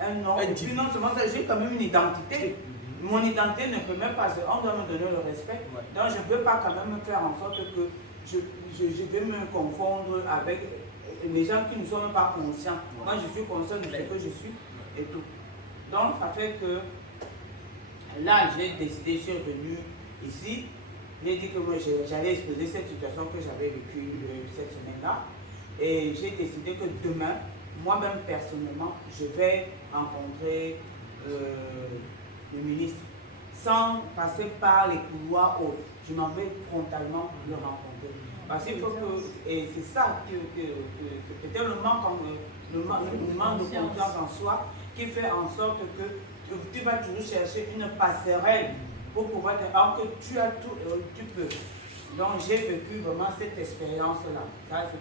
un nom. Et puis non seulement ça, j'ai quand même une identité. Mon identité ne peut même pas, on doit me donner le respect. Ouais. Donc je ne peux pas quand même faire en sorte que je vais me confondre avec les gens qui ne sont même pas conscients. Ouais. Moi je suis conscient de ce que je suis et tout. Donc ça fait que là j'ai décidé, je suis revenu ici. J'ai dit que moi j'allais exposer cette situation que j'avais vécue cette semaine-là. Et j'ai décidé que demain, moi-même personnellement, je vais rencontrer le ministre sans passer par les couloirs hauts. Je m'en vais frontalement le rencontrer. Parce qu'il faut que, et c'est ça que peut-être le manque de confiance en soi qui fait en sorte que tu vas toujours chercher une passerelle pour pouvoir dire que tu as tout, tu peux. Donc j'ai vécu vraiment cette expérience-là. Ça a été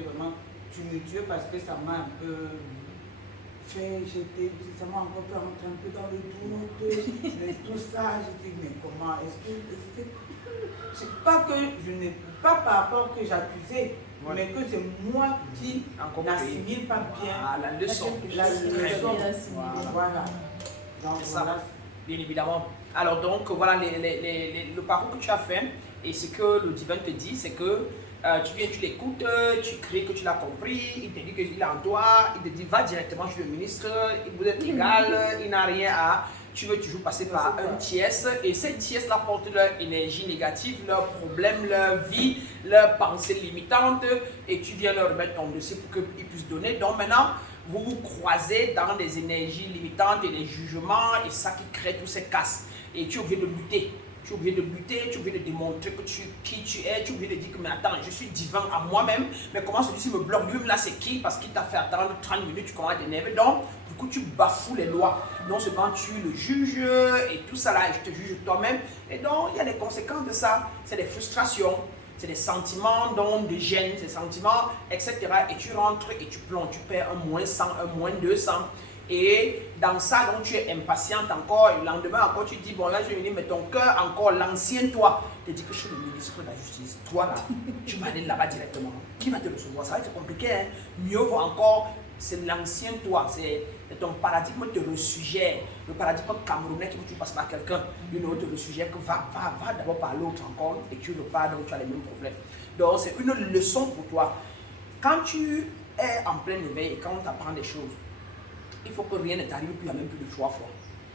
vraiment tumultueux parce que ça m'a un peu fait, ça m'a encore fait rentrer un peu dans le doute, mais tout ça, j'ai dit mais comment, est-ce que c'est pas que je n'ai pas par rapport que j'accusais, mais que c'est moi qui n'assimile pas bien la leçon. Voilà. Donc ça, voilà. Bien évidemment. Alors donc voilà le parcours que tu as fait et ce que le divin te dit, c'est que tu viens, tu l'écoutes, tu crées que tu l'as compris, il te dit qu'il est en toi, il te dit va directement chez le ministre, vous êtes égal, il n'a rien à... Tu veux toujours passer par un tiers et cette tiers-là porte leur énergie négative, leurs problèmes, leur vie, leurs pensées limitantes et tu viens leur remettre ton dossier pour qu'ils puissent donner. Donc maintenant, vous vous croisez dans des énergies limitantes et des jugements et ça qui crée tous ces casses. et tu es obligé de lutter. Tu es obligé de lutter, tu es obligé de démontrer qui tu es, tu es obligé de dire que mais attends, je suis divin à moi-même, mais comment celui-ci me bloque? Lui-même là c'est qui? Parce qu'il t'a fait attendre 30 minutes, tu commences à t'énerver. Donc, du coup, tu bafoues les lois. Non seulement tu le juges et tout ça là, et je te juge toi-même. Et donc, il y a des conséquences de ça. C'est des frustrations, c'est des sentiments donc, de gêne, des sentiments, etc. Et tu rentres et tu plonges, tu perds un moins 100, un moins 200. Et dans ça, donc, tu es impatiente encore. Et le lendemain encore, tu dis, bon là, je vais venir, mais ton cœur encore, l'ancien toi, te dit que je suis le ministre de la Justice. Toi là, tu vas aller là-bas directement. Qui va te recevoir? Ça va être compliqué. Hein? Mieux vaut encore, c'est l'ancien toi. C'est ton paradigme te ressuggère. Le paradigme camerounais qui veut que tu passes par quelqu'un. Une autre te ressuggère que va d'abord par l'autre encore. Et tu repars, donc tu as les mêmes problèmes. Donc c'est une leçon pour toi. Quand tu es en plein éveil et quand on t'apprend des choses, il faut que rien ne t'arrive plus, il n'y a même plus de 3 fois.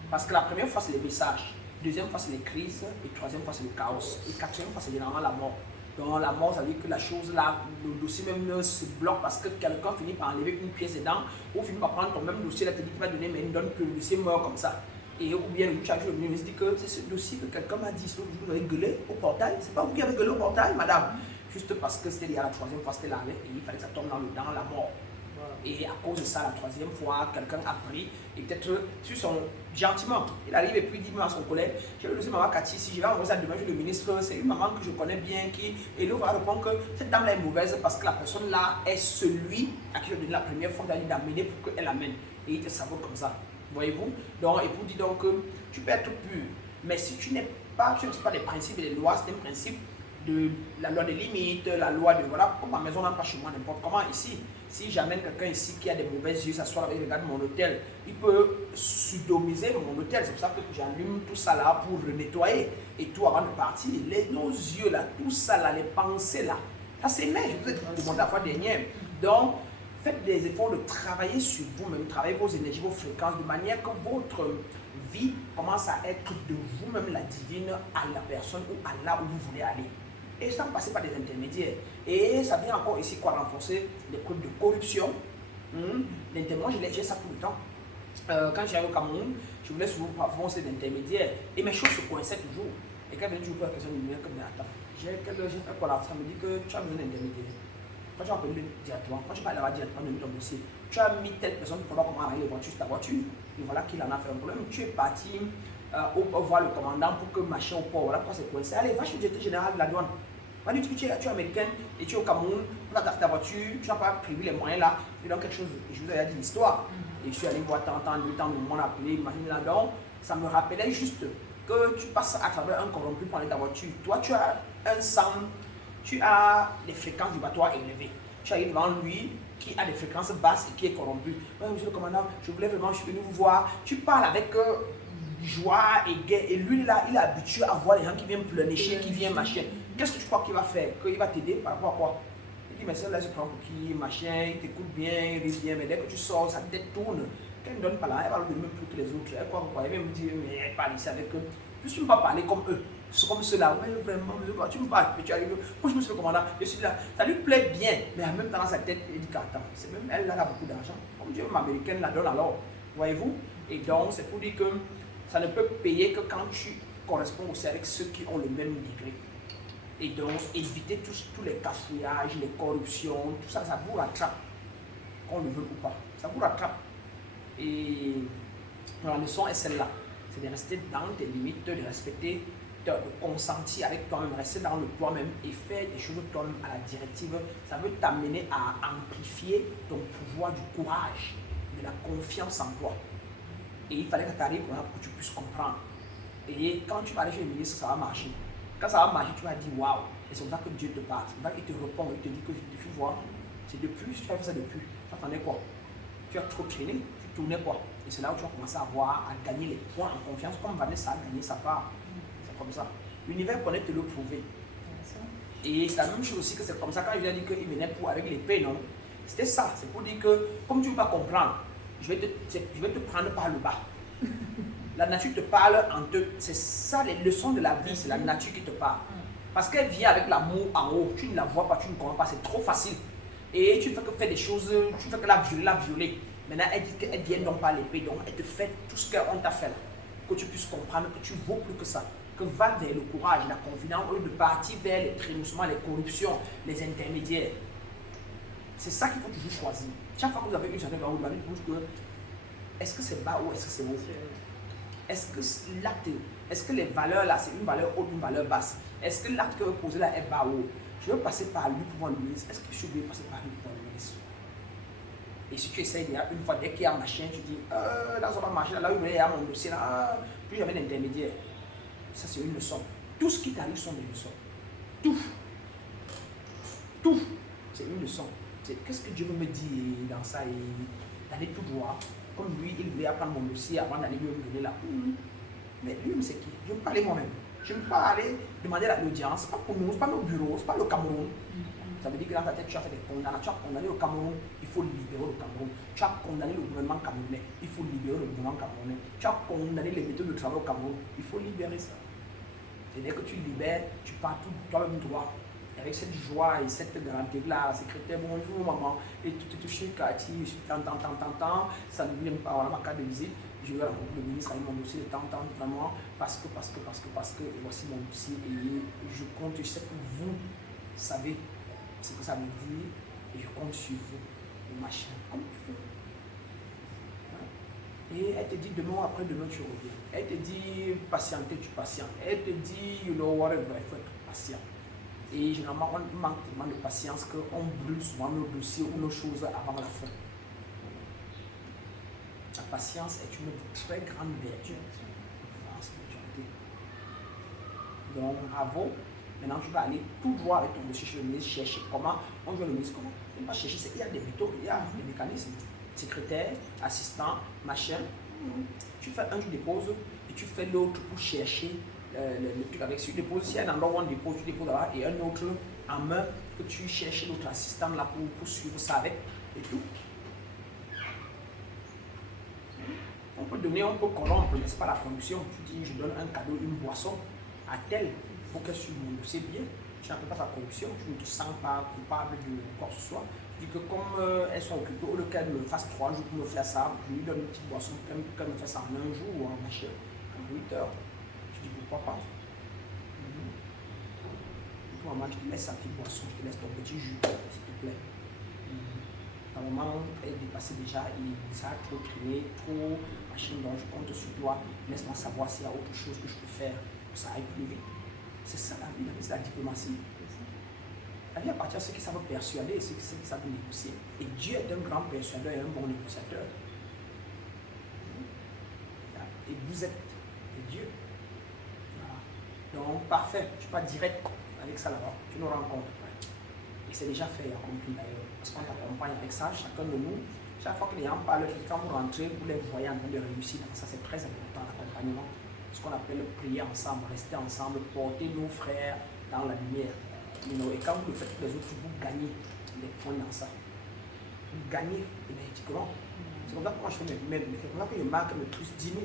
Parce que la première fois, c'est les messages. Deuxième fois, c'est les crises. Et troisième fois, c'est le chaos. Et quatrième fois, c'est généralement la mort. Donc la mort, ça veut dire que la chose là, le dossier même se bloque parce que quelqu'un finit par enlever une pièce dedans ou finit par prendre ton même dossier là, te dit qu'il va donner, mais il ne donne plus, le dossier meurt comme ça. Et ou bien le chargé de ministre dit que c'est ce dossier que quelqu'un m'a dit, vous avez gueulé au portail. C'est pas vous qui avez gueulé au portail, madame. Juste parce que c'était la troisième fois, c'était l'arrêt et il fallait que ça tombe dans la mort. Et à cause de ça, la troisième fois, quelqu'un a pris et peut-être sur son gentiment. Il arrive et puis il dit à son collègue, j'ai le dossier maman Cathy, si je vais envoyer ça demain, je le ministre, c'est une maman que je connais bien qui. Et l'autre va répondre que cette dame-là est mauvaise parce que la personne là est celui à qui je donné la première fois d'aller d'amener pour qu'elle amène. Et il te savoure comme ça. Voyez-vous? Donc, et pour dire donc que tu peux être pur. Mais si tu n'es pas, tu ne sais pas des principes et des lois, c'est un principe de la loi des limites, la loi de voilà, comme ma maison n'a pas chez moi n'importe comment ici. Si j'amène quelqu'un ici qui a des mauvais yeux, s'assoit et regarde mon hôtel, il peut sodomiser mon hôtel. C'est pour ça que j'allume tout ça là pour nettoyer. Et tout avant de partir, nos yeux là, tout ça là, les pensées là, ça s'émet. Je vous ai demandé la fois dernière. Donc, faites des efforts de travailler sur vous-même, travaillez vos énergies, vos fréquences, de manière que votre vie commence à être de vous-même la divine à la personne ou à là où vous voulez aller. Et sans passer par des intermédiaires. Et ça vient encore ici quoi renforcer les codes de corruption. Moi, j'ai ça tout le temps. Quand j'arrive au Cameroun, je voulais souvent avancer d'intermédiaires. Et mes choses se coinçaient toujours. Et quand je venais toujours pour la question, je me disais, mais attends, j'ai fait quoi là? Ça me dit que tu as besoin d'intermédiaires. Quand tu as appelé directement, quand tu parles là-bas directement de ton dossier, tu as mis telle personne pour voir comment arranger les voitures sur ta voiture. Et voilà qu'il en a fait un problème. Tu es parti voir le commandant pour que machin au port. Voilà pourquoi c'est coincé. Allez, va chez le directeur général de la douane. Pas du tout que tu es américaine et tu es au Cameroun, on a ta voiture, tu n'as pas prévu les moyens là, et donc quelque chose, je vous ai dit l'histoire. Et je suis allé voir tant, le temps où on a appelé, imagine là, donc ça me rappelait juste que tu passes à travers un corrompu pour aller ta voiture. Toi, tu as un sang, tu as des fréquences vibratoires élevées. Tu arrives devant lui qui a des fréquences basses et qui est corrompu. Ouais, monsieur le commandant, je voulais vraiment, je suis venu vous voir. Tu parles avec joie et gaie, et lui là, il est habitué à voir les gens qui viennent pleurnicher, qui viennent machin. Qu'est-ce que tu crois qu'il va faire? Qu'il va t'aider par rapport à quoi? Il dit, mais celle-là, je prends pour qui, machin, il t'écoute bien, il rit bien, mais dès que tu sors, ça te détourne. Quand il ne donne pas là, elle va le donner même plus que les autres. Elle croit quoi? Elle va me dire, mais elle parle ici avec eux. Puis tu ne peux pas parler comme eux. C'est comme ceux-là, ouais, vraiment, tu me parles, mais tu arrives. Moi, je me suis fait commandant, je suis là. Ça lui plaît bien, mais en même temps, dans sa tête, il dit qu'attends, c'est même elle, là, elle a beaucoup d'argent. Comme Dieu, même américaine la donne alors. Voyez-vous? Et donc, c'est pour dire que ça ne peut payer que quand tu corresponds aussi avec ceux qui ont le même degré. Et donc, éviter tous les cafouillages, les corruptions, tout ça, ça vous rattrape, qu'on le veut ou pas. Ça vous rattrape. Et la leçon est celle-là. C'est de rester dans tes limites, de respecter, de consentir avec toi-même, rester dans le toi-même et faire des choses toi-même à la directive. Ça veut t'amener à amplifier ton pouvoir du courage, de la confiance en toi. Et il fallait que tu arrives pour que tu puisses comprendre. Et quand tu vas aller chez le ministre, ça va marcher. Quand ça va marcher, tu vas dire waouh. Et c'est comme ça que Dieu te parle. C'est comme ça qu'il te répond. Il te dit que tu vois, c'est depuis, tu as fait ça depuis. Tu attendais quoi? Tu as trop traîné, tu tournais quoi? Et c'est là où tu vas commencer à voir, à gagner les points en confiance, comme Vanessa a gagné sa part. C'est comme ça. L'univers connaît te le prouver. Et c'est la même chose aussi que c'est comme ça quand je lui ai dit qu'il venait pour avec l'épée, non? C'était ça. C'est pour dire que, comme tu ne veux pas comprendre, je vais te prendre par le bas. La nature te parle en te. C'est ça les leçons de la vie, c'est la nature qui te parle. Parce qu'elle vient avec l'amour en haut, tu ne la vois pas, tu ne comprends pas, c'est trop facile. Et tu ne fais que faire des choses, tu fais que la violer. Maintenant, elle dit qu'elle vient donc par l'épée, donc elle te fait tout ce qu'on t'a fait là. que tu puisses comprendre que tu vaux plus que ça. Que va vers le courage, la confidence, au lieu de partir vers les trémoussements, les corruptions, les intermédiaires. C'est ça qu'il faut toujours choisir. Chaque fois que vous avez une certaine valeur, vous allez vous dire est-ce que c'est bas ou est-ce que c'est haut? Est-ce que l'acte, est-ce que les valeurs là, c'est une valeur haute ou une valeur basse? Est-ce que l'acte que vous posez là est bas ou haut? Je veux passer par lui pour voir le ministre. Est-ce que je suis obligé de passer par lui pour voir le ministre? Et si tu essayes déjà une fois, dès qu'il y a un machin, tu dis là ça va marcher, là où il y a mon dossier, là, plus jamais d'intermédiaire. Ça c'est une leçon. Tout ce qui t'arrive sont des leçons. Tout. Tout. C'est une leçon. Qu'est-ce que Dieu veut me dire dans ça et d'aller tout droit? Comme lui, il voulait apprendre mon dossier avant d'aller lui me donner là. Mais lui, c'est qui? Je ne veux pas aller moi-même. Je ne veux pas aller demander l'audience. Ce n'est pas pour nous, ce n'est pas nos bureaux, ce n'est pas le Cameroun. Ça veut dire que dans ta tête, tu as fait des condamnations. Tu as condamné le Cameroun, il faut libérer le Cameroun. Tu as condamné le gouvernement camerounais, il faut libérer le gouvernement camerounais. Tu as condamné les méthodes de travail au Cameroun, il faut libérer ça. Et dès que tu libères, tu pars tout toi-même droit. Avec cette joie et cette garantie-là, la secrétaire, bonjour maman, et tout est touché, Cathy, je suis tant, ça ne vient pas, voilà ma carte de visite, je vais rencontrer le ministre avec mon dossier de tant, vraiment, parce que, et voici mon dossier, et je compte, je sais que vous savez ce que ça veut dire, et je compte sur vous, machin, comme tu veux. Et elle te dit demain ou après-demain, tu reviens. Elle te dit patienter, tu patientes. Elle te dit, you know, whatever, il faut être patient. Et généralement, on manque tellement de patience qu'on brûle souvent nos dossiers ou nos choses avant la fin. La patience est une très grande vertu en spiritualité. Donc, bravo. Maintenant, tu vas aller tout droit avec ton dossier chez le ministre, chercher comment. On veut le ministre comment? Il va chercher, il y a des méthodes, il y a des mécanismes. Secrétaire, assistant, machin. Tu fais un, tu déposes, et tu fais l'autre pour chercher. Le truc avec celui dépose, s'il y a un endroit où on dépose, tu déposes là et un autre en main que tu cherches l'autre assistant là pour suivre ça avec et tout. On peut donner, on peut corrompre, mais ce n'est pas la condition. Tu dis, je donne un cadeau, une boisson à tel pour qu'elle suive mon dossier bien. Tu n'appelles pas sa corruption, tu ne te sens pas coupable de quoi que ce soit. Tu dis que comme elles sont occupées, au lieu qu'elle me fasse 3 jours pour me faire ça, je lui donne une petite boisson pour qu'elle me fasse ça en 1 jour ou en machin, en 8 heures. Pourquoi pas? Toi, maman, je te laisse sa petite boisson, je te laisse ton petit jus, s'il te plaît. Ta maman est dépassée déjà et ça a trop traîné, trop machin, donc je compte sur toi. Laisse-moi savoir s'il y a autre chose que je peux faire pour que ça aille plus vite. C'est ça la vie, c'est la diplomatie. La vie appartient à ceux qui savent persuader et ceux qui savent négocier. Et Dieu est un grand persuadeur et un bon négociateur. Et vous êtes Dieu. Donc, parfait, tu vas direct avec ça là-bas, tu nous rencontres. Et c'est déjà fait et accompli d'ailleurs, parce qu'on t'accompagne avec ça, chacun de nous. Chaque fois que les gens parlent, quand vous rentrez, vous les voyez en train de réussir. Donc ça, c'est très important, l'accompagnement. Ce qu'on appelle prier ensemble, rester ensemble, porter nos frères dans la lumière. Et quand vous le faites tous les autres, vous gagnez des points dans ça. Vous gagnez énergétiquement. C'est comme ça que moi je fais mes c'est comme ça que je marque mes plus 10 000.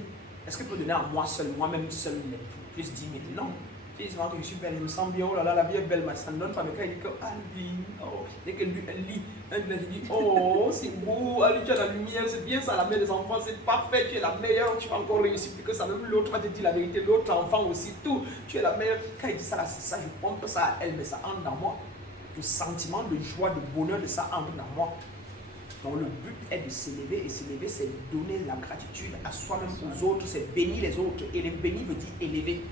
Est-ce que je peux donner à moi-même seul mes plus 10 000? Non. Je dis que je suis belle, je me sens bien, oh là là, la vie est belle, mais ça ne donne pas. Mais quand il dit que Ali, oh, dès qu'elle lit, elle dit oh, c'est beau, Ali, tu as la lumière, c'est bien ça, la mère des enfants, c'est parfait, tu es la meilleure, tu vas encore réussir plus que ça. Même l'autre va te dire la vérité, l'autre enfant aussi, tout, tu es la meilleure. Quand il dit ça, là, c'est ça, je pompe ça à elle, mais ça entre dans moi. Le sentiment de joie, de bonheur de ça entre dans moi. Donc le but est de s'élever, et s'élever, c'est donner la gratitude à soi-même, aux autres, c'est bénir les autres. Et les bénir veut dire élever.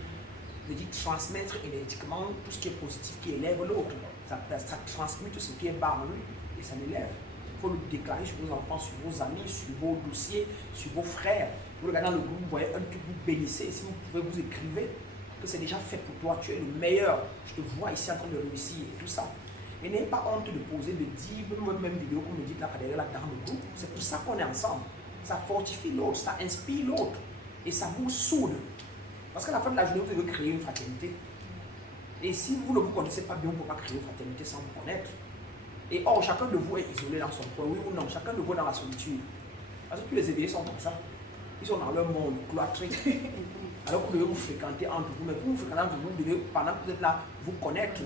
Veut dire transmettre énergétiquement tout ce qui est positif qui élève l'autre. Ça transmet tout ce qui est bas en lui et ça l'élève. Il faut le déclarer sur vos enfants, sur vos amis, sur vos dossiers, sur vos frères. Vous regardez dans le groupe, vous voyez un truc, vous bénissez. Si vous pouvez, vous écrivez que c'est déjà fait pour toi. Tu es le meilleur. Je te vois ici en train de réussir et tout ça. Et n'ayez pas honte de poser, de dire, même vidéo comme me dit là, dans le groupe. C'est pour ça qu'on est ensemble. Ça fortifie l'autre, ça inspire l'autre et ça vous soude. Parce qu'à la fin de la journée, vous devez créer une fraternité. Et si vous ne vous connaissez pas bien, vous ne pouvez pas créer une fraternité sans vous connaître. Et or, chacun de vous est isolé dans son coin, oui ou non, chacun de vous est dans la solitude. Parce que tous les éveillés sont comme ça. Ils sont dans leur monde, cloîtrés. Alors que vous devez vous fréquenter entre vous. Mais pour vous fréquenter entre vous, vous devez, pendant que vous êtes là, vous connaître,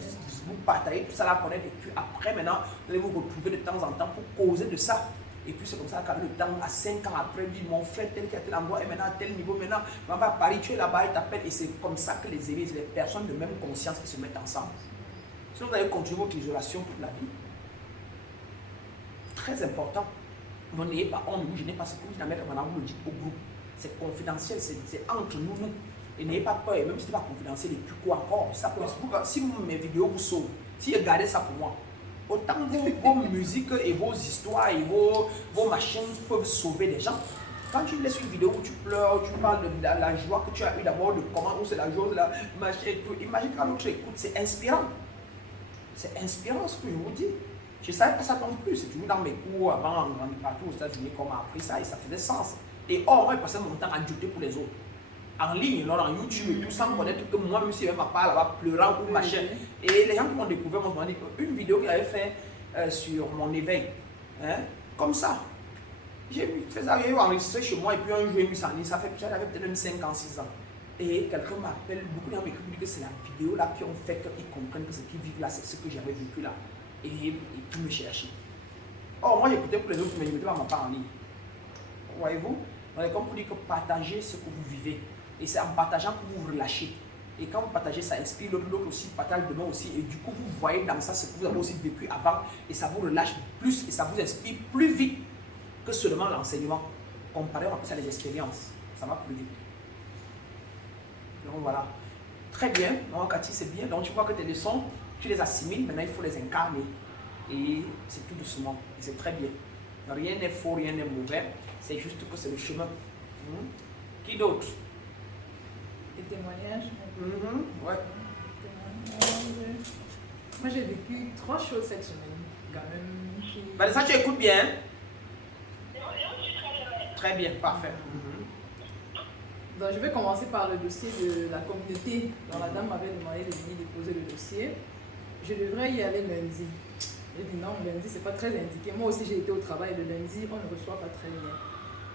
vous partager tout ça là, connaître. Et puis après, maintenant, vous allez vous retrouver de temps en temps pour causer de ça. Et puis c'est comme ça qu'à le temps, à 5 ans après, il dit mon frère tel qui a tel endroit est maintenant à tel niveau, maintenant, on va à Paris, tu es là-bas, il t'appelle. Et c'est comme ça que les églises, les personnes de même conscience qui se mettent ensemble. Sinon, vous allez continuer votre isolation toute la vie. Très important. Vous n'ayez pas honte, je n'ai pas ce que vous n'avez pas vous le dites au groupe. C'est confidentiel, c'est entre nous. Et n'ayez pas peur, et même si ce n'est pas confidentiel, et puis quoi encore. Ça peut, si mes vidéos vous sauvent, si vous gardez ça pour moi, autant vos musiques et vos histoires et vos machines peuvent sauver des gens. Quand tu laisses une vidéo où tu pleures, tu parles de la joie que tu as eue d'abord, de comment c'est la joie, la machin et tout, imagine quand l'autre écoute, c'est inspirant. C'est inspirant ce que je vous dis. Je ne savais pas ça non plus. C'est toujours dans mes cours avant, on grandit partout aux États-Unis, qu'on m'a appris ça et ça faisait sens. Et moi, je passais mon temps à douter pour les autres. En ligne, en YouTube et tout, sans connaître que moi, même si je ne pas là-bas pleurant ou machin. Et les gens qui m'ont découvert m'ont dit qu'une vidéo qu'il avait fait sur mon éveil, hein, comme ça, j'ai enregistré chez moi et puis un jour, j'ai mis ça en ligne. Ça fait peut-être même 5 ans, 6 ans. Et quelqu'un m'appelle, beaucoup de gens m'écrivent que c'est la vidéo là qui ont fait qu'ils comprennent que ce qu'ils vivent là, c'est ce que j'avais vécu là. Et tout me chercher. Or, moi j'écoutais pour les autres, mais je ne mettais pas ma part en ligne. Voyez-vous? On est comme pour dire que partagez ce que vous vivez. Et c'est en partageant que vous vous relâchez. Et quand vous partagez, ça inspire l'autre aussi, partage demain aussi. Et du coup, vous voyez dans ça ce que vous avez aussi vécu avant. Et ça vous relâche plus et ça vous inspire plus vite que seulement l'enseignement. Comparé, on appelle ça les expériences. Ça va plus vite. Donc voilà. Très bien. Donc Cathy, c'est bien. Donc tu vois que tes leçons, tu les assimiles. Maintenant, il faut les incarner. Et c'est tout doucement. Et c'est très bien. Rien n'est faux, rien n'est mauvais. C'est juste que c'est le chemin. Qui d'autre? Des témoignages. Ouais. Moi, j'ai vécu 3 choses cette semaine, quand même. Vanessa, tu écoutes bien? Très bien, parfait. Donc, je vais commencer par le dossier de la communauté dont la dame m'avait demandé de venir déposer le dossier. Je devrais y aller lundi. J'ai dit non, lundi, c'est pas très indiqué. Moi aussi, j'ai été au travail le lundi, on ne reçoit pas très bien.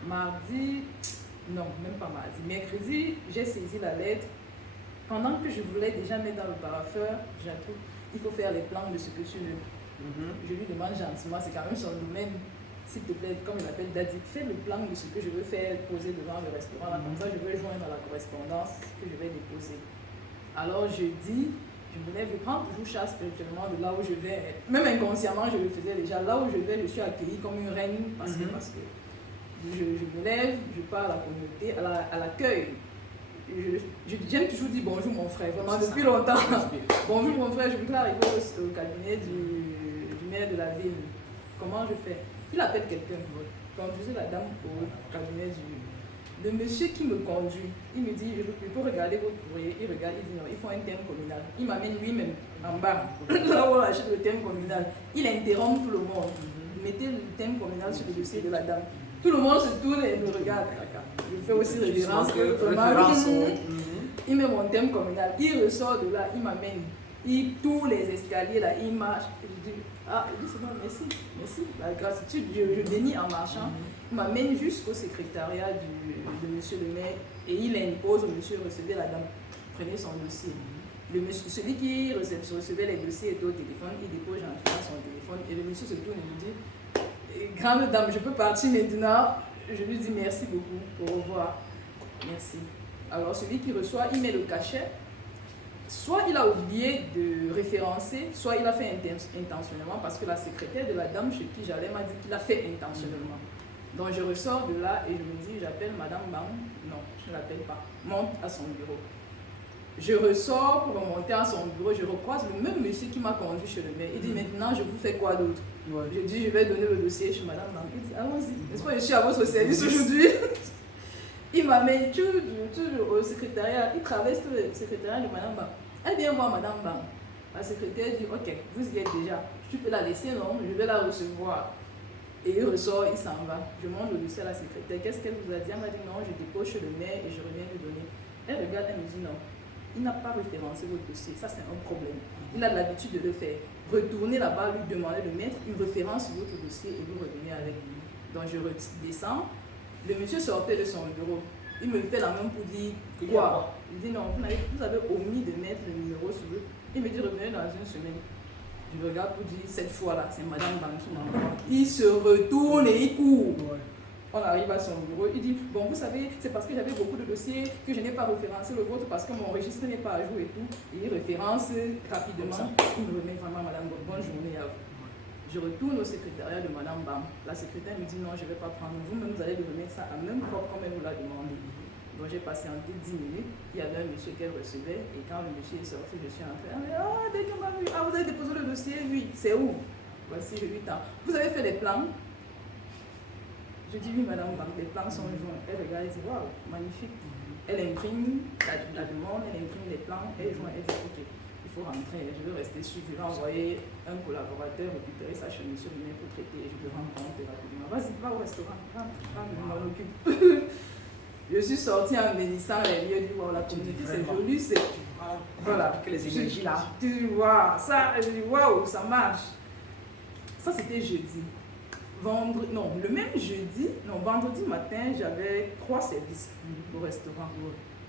Mardi, non, même pas mardi. Mercredi, j'ai saisi la lettre. Pendant que je voulais déjà mettre dans le paraffeur, j'appelle, il faut faire les plans de ce que tu veux. Je lui demande gentiment, c'est quand même son domaine. S'il te plaît, comme il appelle Daddy, fais le plan de ce que je veux faire, poser devant le restaurant. Là, comme ça, je vais joindre la correspondance que je vais déposer. Alors, je dis, je me lève, je prends toujours chasse spirituellement de là où je vais. Même inconsciemment, je le faisais déjà. Là où je vais, je suis accueillie comme une reine parce que je me lève, je pars à la communauté, à l'accueil. J'aime toujours dire bonjour mon frère, vraiment depuis longtemps. Bonjour mon frère, je voudrais arriver au cabinet du maire de la ville. Comment je fais? Il appelle quelqu'un. Quand je suis la dame au cabinet le monsieur qui me conduit, il me dit, je peux regarder votre courrier. Il regarde, il dit non, il faut un thème communal. Il m'amène lui-même en bas, là où on achète le thème communal. Il interrompt tout le monde. Mettez le thème communal sur le dossier de la dame. Tout le monde se tourne et me regarde. Je fais aussi référence. Il met mon thème communal. Il ressort de là, il m'amène. Tous les escaliers là, il marche. Je dis, c'est bon, merci. La gratitude, je bénis en marchant. Il m'amène jusqu'au secrétariat de monsieur le maire et il impose au monsieur recevez la dame. Prenez son dossier. Celui qui recevait les dossiers était au téléphone, il dépose gentiment son téléphone et le monsieur se tourne et me dit, grande dame, je peux partir maintenant. Je lui dis merci beaucoup, au revoir. Merci. Alors celui qui reçoit, il met le cachet. Soit il a oublié de référencer, soit il a fait intentionnellement parce que la secrétaire de la dame chez qui j'allais m'a dit qu'il a fait intentionnellement. Donc je ressors de là et je me dis, j'appelle Madame Bang. Non, je ne l'appelle pas. Monte à son bureau. Je ressors pour monter à son bureau, je recroise le même monsieur qui m'a conduit chez le maire. Il dit maintenant je vous fais quoi d'autre? Je dis je vais donner le dossier chez Madame Bang. Il dit allons-y, n'est-ce pas, je suis à votre service aujourd'hui. Il m'amène toujours au secrétariat, il traverse tout le secrétariat de Madame Bang. Elle vient voir Madame Bang. La secrétaire dit ok, vous y êtes déjà, tu peux la laisser, non? Je vais la recevoir. Et il ressort, il s'en va. Je montre le dossier à la secrétaire. Qu'est-ce qu'elle vous a dit? Elle m'a dit non, je dépose chez le maire et je reviens lui donner. Elle regarde, elle me dit non. Il n'a pas référencé votre dossier, ça c'est un problème. Il a l'habitude de le faire. Retournez là-bas, lui demander de mettre une référence sur votre dossier et vous revenez avec lui. Donc je descends, le monsieur sortait de son bureau. Il me fait la main pour dire quoi? Il dit non, vous avez omis de mettre le numéro sur eux. Il me dit revenez dans une semaine. Je regarde pour dire, cette fois-là, c'est Madame Bang qui m'envoie. Il se retourne et il court. Ouais. On arrive à son bureau, il dit, bon, vous savez, c'est parce que j'avais beaucoup de dossiers que je n'ai pas référencé le vôtre parce que mon registre n'est pas à jour et tout. Et il référence rapidement. Il me remet vraiment, Madame Bang, bonne journée à vous. Je retourne au secrétariat de Madame Bam. La secrétaire me dit, non, je ne vais pas prendre. Vous-même, vous allez le remettre ça à même propre comme elle vous l'a demandé. Donc j'ai patienté 10 minutes, il y avait un monsieur qu'elle recevait et quand le monsieur est sorti, je suis entrée. Ah, dès qu'on m'a vu, ah, vous avez déposé le dossier, oui, c'est où? Voici le 8 ans. Vous avez fait des plans? Je dis oui, madame, les plans sont joints. Elle regarde et dit waouh, magnifique. Elle imprime la demande, elle imprime les plans, elle joint, elle dit ok, il faut rentrer, je vais rester suivre, je vais envoyer un collaborateur récupérer sa chemise sur le main pour traiter, je vais rendre compte rapidement. Vas-y, va au restaurant, rentre, je m'en occupe. Je suis sortie en bénissant les lieux du la communauté, c'est joli, c'est. Voilà. Que les énergies là. Tu vois, ça, je dis waouh, ça marche. Ça, c'était jeudi. Le même jeudi, vendredi matin, j'avais 3 services au restaurant.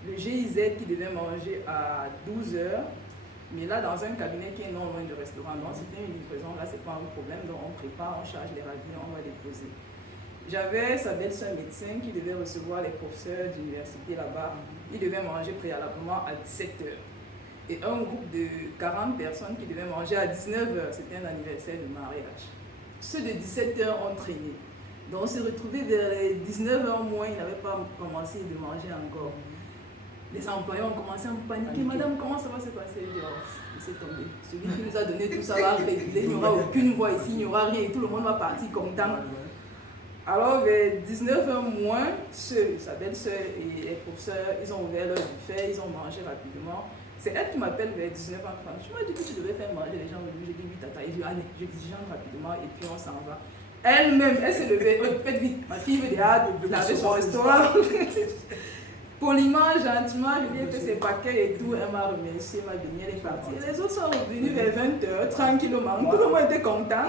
Le GIZ qui devait manger à 12h, mais là, dans un cabinet qui est non loin du restaurant. Donc, c'était une livraison, là, c'est pas un problème. Donc, on prépare, on charge les ravis, on va déposer. J'avais sa belle-sœur médecin qui devait recevoir les professeurs d'université là-bas. Il devait manger préalablement à 17h. Et un groupe de 40 personnes qui devaient manger à 19h. C'était un anniversaire de mariage. Ceux de 17h ont traîné. Donc on s'est retrouvés vers les 19h moins, ils n'avaient pas commencé de manger encore. Les employés ont commencé à me paniquer. Madame, comment ça va se passer? Je dis, oh, laissez tomber. Celui qui nous a donné tout ça va régler. Il n'y aura aucune voix ici, il n'y aura rien. Et tout le monde va partir content. Alors, vers 19h moins, sa belle-sœur et les professeurs, ils ont ouvert leur buffet, ils ont mangé rapidement. C'est elle qui m'appelle vers 19h30. Je m'ai dit que tu devais faire manger les gens. J'ai dit oui, tata. Il dit allez, je diligente rapidement et puis on s'en va. Elle-même, elle s'est levée. Faites vite. Ma fille veut déjà de laver son restaurant. Poliment, gentiment, je lui ai fait ses paquets et tout. Elle m'a remercié, m'a donné, elle est partie. Et les autres sont revenus vers 20h, tranquillement. Tout le monde était content.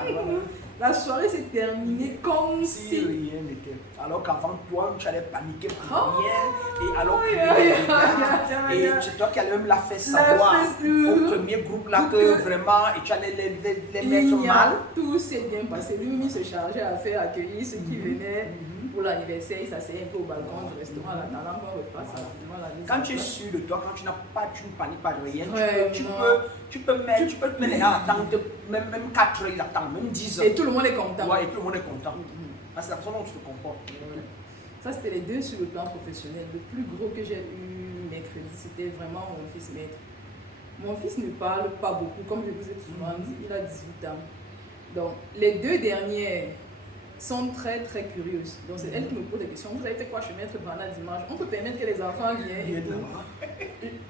La soirée s'est terminée comme si rien n'était. Alors qu'avant toi, tu allais paniquer pour rien. Et alors et c'est toi qui allais même la faire savoir au premier groupe là que vraiment, et tu allais les mettre mal. Tout s'est bien passé. Lui, il se chargeait à faire accueillir ceux qui venaient pour l'anniversaire. Il s'asseyait un peu au balcon du restaurant en attendant qu'on repasse rapidement la mise. Quand tu es sûr de toi, quand tu ne paniques pas de rien, tu peux mettre les gens à attendre, même 4 heures, ils attendent, même 10 heures. Et tout le monde est content. Ouais, et tout le monde est content. C'est la façon dont tu te comportes. Ça, c'était les deux sur le plan professionnel. Le plus gros que j'ai eu mercredi, c'était vraiment mon fils maître. Mon fils ne parle pas beaucoup, comme je vous ai souvent dit, il a 18 ans. Donc, les 2 dernières sont très très curieuses. Donc, c'est elle qui me pose des questions. Vous avez fait quoi chez maître pendant dimanche? On peut permettre que les enfants viennent.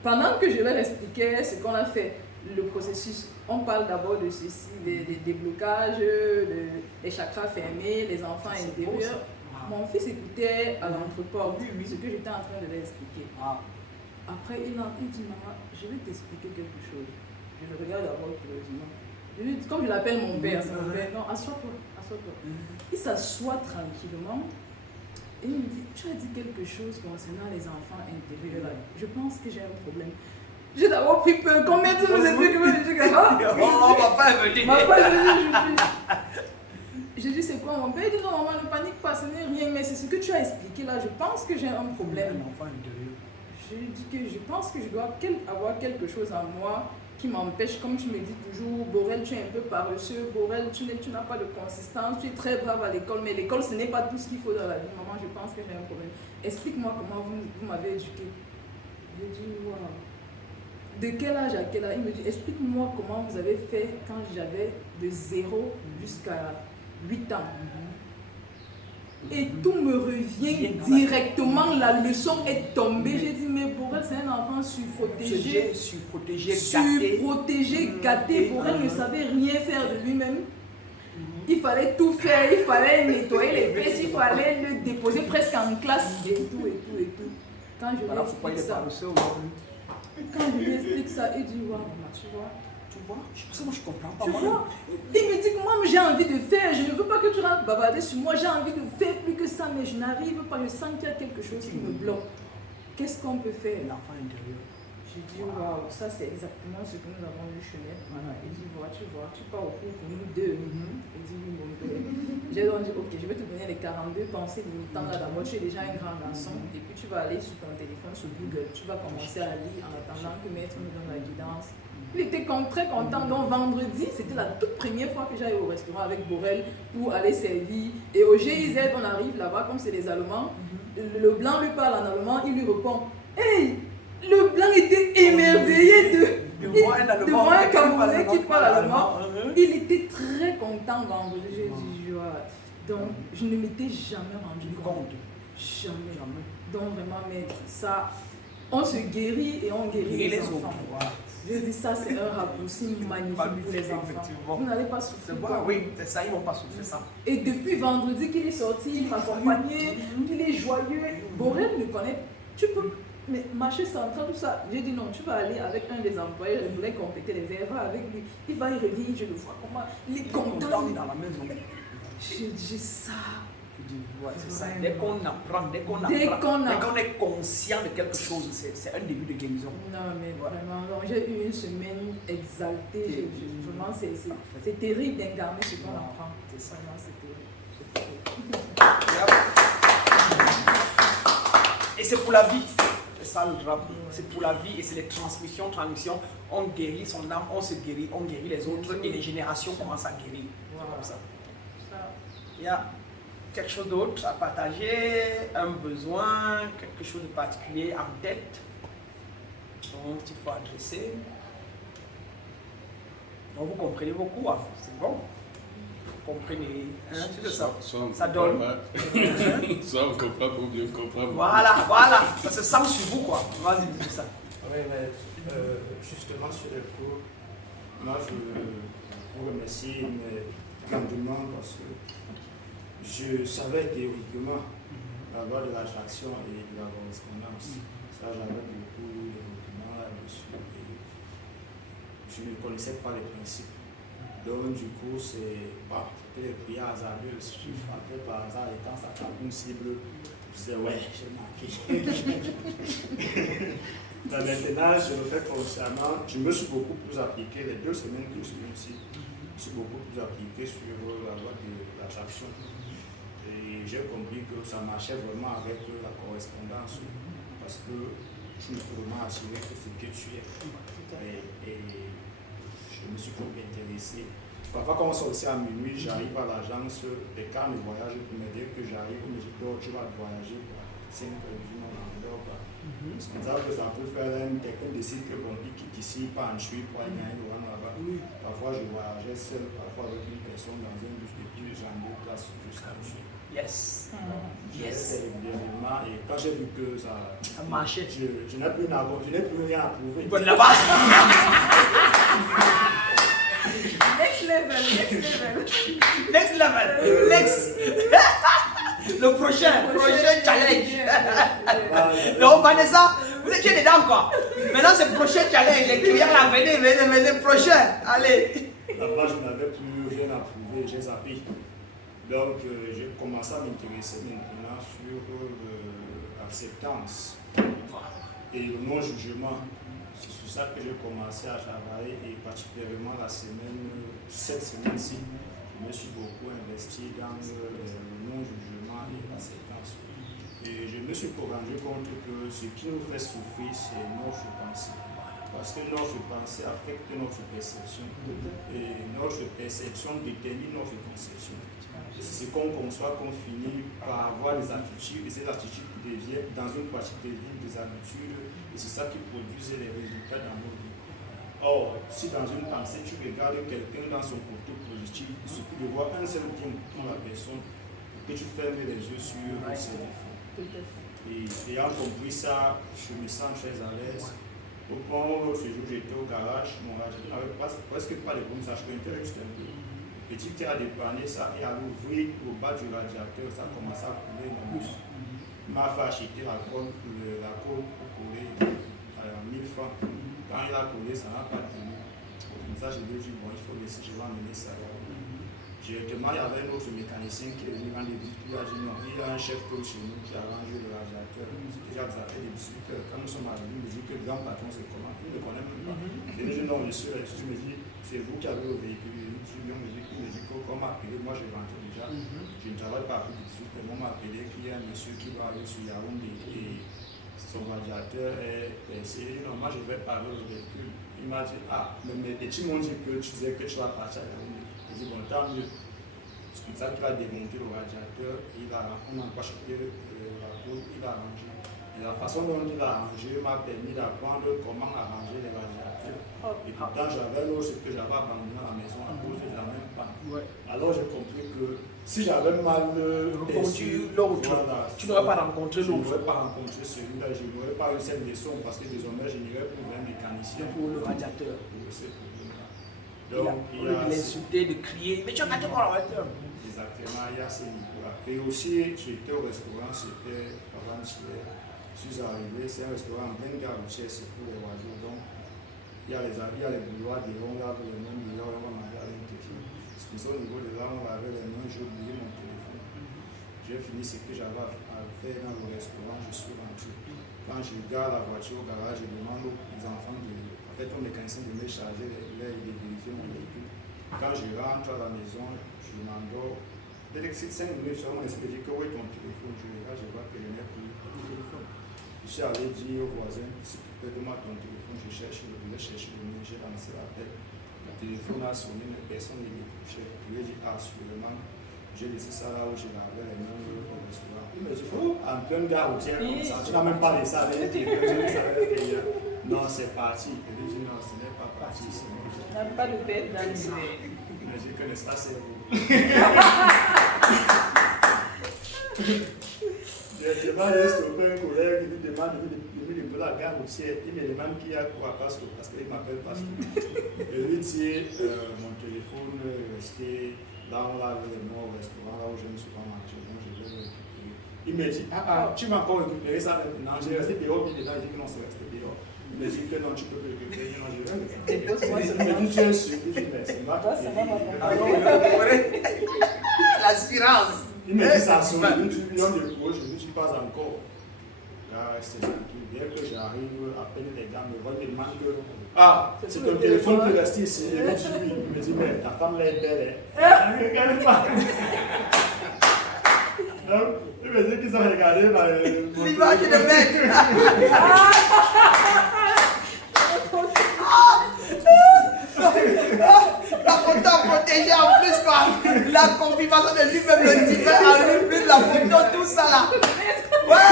Pendant que je leur expliquais ce qu'on a fait, le processus, on parle d'abord de ceci, des déblocages, les chakras fermés, les enfants intérieurs. Mon fils écoutait à l'entrepôt ce que j'étais en train de lui expliquer. Après, il dit, maman, je vais t'expliquer quelque chose. Je le regarde d'abord curieusement. Comme je l'appelle mon père, c'est mon père. Non, assois-toi, assois-toi. Il s'assoit tranquillement et il me dit, tu as dit quelque chose concernant les enfants intérieurs. Je pense que j'ai un problème. J'ai d'abord pris peur. Combien de vous expliquez que je dis Oh, papa est venu. Papa est venu, je dis c'est quoi mon père? Il dit non, maman, ne panique pas, ce n'est rien, mais c'est ce que tu as expliqué là. Je pense que j'ai un problème. Un enfant intérieur. Je lui dis que je pense que je dois avoir quelque chose en moi qui m'empêche, comme tu me dis toujours, Borel, tu es un peu paresseux, Borel, tu n'as pas de consistance, tu es très brave à l'école, mais l'école, ce n'est pas tout ce qu'il faut dans la vie. Maman, je pense que j'ai un problème. Explique-moi comment vous m'avez éduqué. Je dis, waouh. De quel âge à quel âge? Il me dit, explique-moi comment vous avez fait quand j'avais de 0 jusqu'à 8 ans. Et tout me revient directement, la leçon est tombée. J'ai dit, mais Borel, c'est un enfant surprotégé, gâté. Borel ne savait rien faire de lui-même. Il fallait tout faire, il fallait nettoyer les fesses, il fallait le déposer presque en classe et tout. Quand je lui explique ça, il dit, waouh, maman, tu vois. C'est pour ça que moi je comprends pas. Tu vois, il me dit que moi j'ai envie de faire, je ne veux pas que tu rentres bavarder sur moi, j'ai envie de faire plus que ça, mais je n'arrive pas, je sens qu'il y a quelque chose qui me bloque. Qu'est-ce qu'on peut faire? L'enfant intérieur. Je Je dis, waouh, ça c'est exactement ce que nous avons vu chez nous. Voilà. Il dit, vois, tu pars au cours pour nous deux. Il dit, oui, mon père. J'ai donc dit, ok, je vais te donner les 42 pensées limitantes là d'abord. Tu es déjà un grand garçon. Et puis tu vas aller sur ton téléphone, sur Google. Tu vas commencer à lire en attendant que maître nous donne la guidance. Il était très content. Donc vendredi, c'était la toute première fois que j'allais au restaurant avec Borel pour aller servir. Et au GIZ, on arrive là-bas, comme c'est les Allemands. Le blanc lui parle en allemand, il lui répond, hey! Le blanc était émerveillé devant un Camerounais qui parle allemand. Il était très content vendredi. J'ai dit, donc je ne m'étais jamais rendu compte. Jamais. Donc vraiment, mais ça, on se guérit et on guérit les enfants. Je dis ça, c'est un raccourci magnifique pour les enfants. Vous n'allez pas souffrir. Oui, c'est ça, ils ne vont pas souffrir ça. Et depuis vendredi qu'il est sorti, il m'accompagnait, il est joyeux. Borel me connaît. Tu peux marcher central, tout ça. J'ai dit non, tu vas aller avec un des employés, je voulais compléter les verres, va avec lui. Il va y revenir, je le vois comment il est content. Dans la maison. Je dis ça. Ouais, c'est ça. Dès qu'on apprend, dès qu'on est conscient de quelque chose, c'est un début de guérison. Non, mais vraiment, j'ai eu une semaine exaltée. Vraiment, c'est terrible d'incarner ce qu'on apprend. C'est ça, c'est terrible. Et c'est pour la vie. C'est ça le drame. C'est pour la vie et c'est les transmissions. On guérit son âme, on se guérit, on guérit les autres et les générations commencent à guérir. Voilà. Comme ça. Il y a quelque chose d'autre à partager, un besoin, quelque chose de particulier en tête. Donc il faut adresser. Donc vous comprenez beaucoup, hein? C'est bon. Vous comprenez, hein? C'est ça. Ça donne. Soit on comprend pour bien comprendre. Voilà, ça se sent sur vous, quoi. Vas-y, dis ça. Oui, mais justement sur le cours, moi je vous remercie grandement parce que je savais théoriquement la loi de l'attraction et de la correspondance. Ça, j'avais beaucoup de documents là-dessus et je ne connaissais pas les principes. Donc, du coup, c'était les prières hasardeuses. Je frappais par hasard et quand ça tape une cible, je disais, ouais, j'ai marqué. Maintenant, je le fais consciemment. Je me suis beaucoup plus appliqué, les 2 semaines que je suis ici, je me suis beaucoup plus appliqué sur la loi de l'attraction. Et j'ai compris que ça marchait vraiment avec la correspondance parce que tu peux vraiment assurer que ce que tu es. Et je me suis beaucoup intéressé. Parfois, quand on sort aussi à minuit, j'arrive à l'agence des cartes de voyage pour me dire que j'arrive, mais je dors, tu vas voyager pour 5 heures du matin, on ne dort pas. C'est comme ça que ça peut faire quelqu'un décide que bon, il quitte ici, pas en Chine pour aller gagner le là-bas. Parfois, je voyageais seul, parfois avec une personne dans un bus de plus, j'en ai place jusqu'à Chine. Yes. Yes. Et quand j'ai vu que ça marchait, je n'ai plus rien à prouver. Bonne là-bas. Next level. Le prochain challenge. Donc Vanessa, vous étiez dedans quoi. Maintenant c'est le prochain challenge. Les clients là, venez, prochain. Allez. Là-bas, je n'avais plus rien à prouver, j'ai zappé. Donc, j'ai commencé à m'intéresser maintenant sur l'acceptance et le non-jugement. C'est sur ça que j'ai commencé à travailler et particulièrement cette semaine-ci, je me suis beaucoup investi dans le non-jugement et l'acceptance. Et je me suis rendu compte que ce qui nous fait souffrir, c'est notre pensée. Parce que notre pensée affecte notre perception. Et notre perception détermine notre conception. C'est ce qu'on conçoit qu'on finit par avoir des attitudes, et ces attitudes deviennent dans une pratique de vie des habitudes, et c'est ça qui produit les résultats dans nos vies. Or, si dans une pensée tu regardes quelqu'un dans son côté positif, il suffit de voir un seul bien pour la personne pour que tu fermes les yeux sur ses défauts. Et ayant compris ça, je me sens très à l'aise. Au point où l'autre jour j'étais au garage, mon radiateur n'avait presque pas de boum, ça je pointais juste un peu. Petit qui a dépanné ça et à l'ouvrir au bas du radiateur, ça a commencé à couler dans le bus. Il m'a fait acheter la colle pour couler 1000 francs. Quand il a coulé, ça n'a pas tenu. Comme ça, je lui ai dit, bon, il faut laisser, je vais emmener ça là. Directement, il y avait un autre mécanicien qui est venu rendre visite. Il a dit non, il y a un chef coach chez nous qui a rangé le radiateur. Déjà, ça fait des 18 heures. Quand nous sommes arrivés, il me dit que le grand patron, c'est comment? Il ne me connaît même pas. Je lui dis non, je suis là. Il me dit, c'est vous qui avez le véhicule. Il me dit qu'on m'a appelé. Moi, je rentre déjà. Je ne travaille pas plus de 18 heures. On m'a appelé qu'il y a un monsieur qui va aller sur Yaoundé et son radiateur est percé. Non, moi, je vais parler au véhicule. Il m'a dit, ah, mais les petits m'ont dit que tu disais que tu vas partir à Yaoundé. Je dis, bon, tant mieux. C'est comme ça qu'il a démonté le radiateur, on n'a pas chopé la cour, il a arrangé. Et la façon dont il a arrangé m'a permis d'apprendre comment arranger les radiateurs. Et pourtant, j'avais l'autre que j'avais abandonné à la maison à cause de la même panne. Ouais. Alors j'ai compris que si j'avais mal reconduit l'autre, voilà, tu n'aurais pas rencontré l'autre. Je n'aurais pas rencontré celui-là, je n'aurais pas eu cette leçon parce que désormais je n'irais pour un mécanicien. Pour le radiateur. Donc, il a l'insulter, de crier, mais tu as gâté mon radiateur. Exactement, il y a ces niveaux-là. Et aussi, j'étais au restaurant, c'était avant-hier. Je suis arrivé, c'est un restaurant en pleine gare routière, c'est pour les oiseaux. Donc, il y a les bouilloires des ronds là, pour les mêmes bouilloires, on va manger à l'intérieur. C'est comme ça, au niveau de là, on va avec les mains, j'ai oublié mon téléphone. J'ai fini ce que j'avais à faire dans le restaurant, je suis rentré. Quand je garde la voiture au garage, je demande aux enfants en fait, au mécanicien de me charger et de vérifier mon véhicule. Quand je rentre à la maison, je m'endors. Dès que 5 minutes, on m'explique que où est ton téléphone. Je regarde, je vois que je n'ai plus mon téléphone. Je suis allé dire au voisin, s'il te plaît, donne-moi ton téléphone, je voulais chercher le mien, j'ai lancé l'appel. Le téléphone a sonné, mais personne ne décrochait. Je lui ai dit, ah, sûrement, j'ai laissé ça là où je lavais les mains au restaurant. Il me dit, oh, en pleine gare routière comme ça, tu n'as même pas laissé avec le téléphone. Non, c'est parti. Je lui ai dit, non, ce n'est pas parti. On n'a pas de bête dans les mains. Mais je connais ça, c'est vous. Directement, il est stoppé un collègue, il lui demande de la gare routière. Il me demande qui a quoi à Pasteur, parce qu'il m'appelle Pasteur. Je lui dis, mon téléphone est resté là où on lave les mains au restaurant, là où j'aime souvent manger. Donc je vais le récupérer. Il me dit, tu m'as encore récupéré ça maintenant. J'ai resté dehors, il dit que non, c'est resté dehors. Il me dit que non, tu peux le récupérer. Non, je vais le récupérer. Il me dit, tu es sûr? Je dis, mais c'est moi qui l'assurance. Il me dit ça sonne, il me dit millions de coups, je ne dis pas encore. Là, c'est tranquille. Dès que j'arrive, à peine les gars me voient, ils me demandent que c'est ton téléphone qui reste ici. Je lui dis oui. Il me dit, mais ta femme là est belle, hein? Regarde pas. Donc, il me dit qu'ils ont regardé l'image de mec. La photo protégée en plus quoi. La confirmation de lui-même, le divin arrive, plus la photo, tout ça là. Ouais.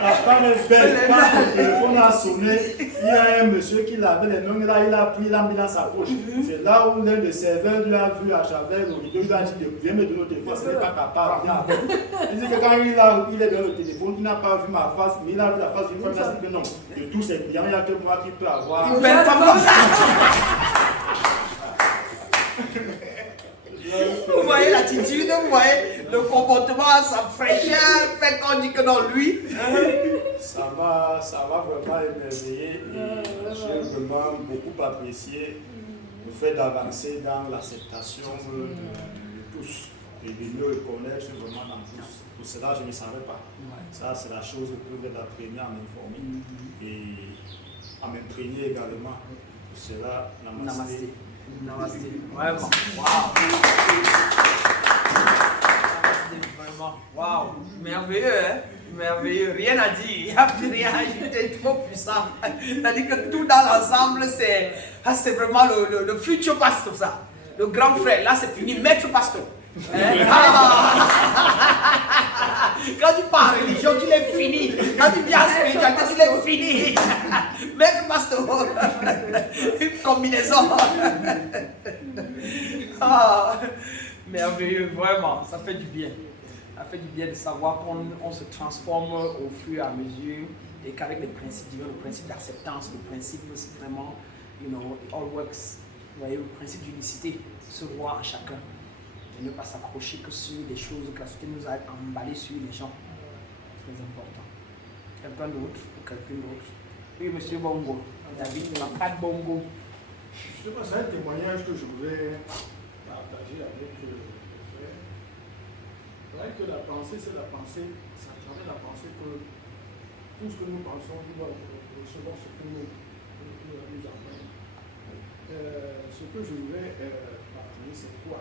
Ta femme est belle. Quand le téléphone a sonné, il y a un monsieur qui lavait les mains, là, il a pris, il l'a mis dans sa poche. C'est là où l'un des serveurs lui a vu à travers le rideau, il lui a dit, viens me donner le téléphone, ce n'est pas capable. Il dit que quand il est dans le téléphone, il n'a pas vu ma face, mais il a vu la face d'une femme, il a dit que non, de tous ces clients, il n'y a que moi qui peux avoir une belle femme comme ça. Vous voyez l'attitude, vous voyez le comportement, sa fraîcheur, fait qu'on dit que non, lui. Ça m'a vraiment émerveillé et j'ai vraiment beaucoup apprécié le fait d'avancer dans l'acceptation de tous et de me reconnaître vraiment dans tous. Pour cela, je ne savais pas. Ça, c'est la chose que d'apprendre à m'informer et à m'imprégner également. Pour cela, namasté. Namasté. Vraiment. Vraiment. Waouh. Merveilleux, hein? Merveilleux. Rien à dire. Il n'y a plus rien à ajouter. Trop puissant. C'est-à-dire que tout dans l'ensemble, c'est vraiment le futur pasteur, ça. Le grand frère. Là, c'est fini. Maître pasteur. Quand tu parles religion, tu l'es fini. Quand tu viens à spiritualité, tu l'es fini. Maître pasteur. Une combinaison. Merveilleux, vraiment. Ça fait du bien. Ça fait du bien de savoir qu'on se transforme au fur et à mesure et qu'avec les principes divins, le principe d'acceptance, le principe vraiment, it all works. Vous voyez, le principe d'unicité se voit en chacun. Et ne pas s'accrocher que sur des choses que la société nous a emballées sur les gens. C'est très important. Quelqu'un d'autre ou quelqu'un d'autre? Oui, monsieur Bongo. David, il n'a pas de bongo. Je sais pas, c'est un témoignage que je voulais partager avec les frères. C'est vrai que la pensée, c'est la pensée, c'est à travers la pensée que tout ce que nous pensons, nous recevons ce que nous enseignons. Ce que je voulais partager, c'est quoi?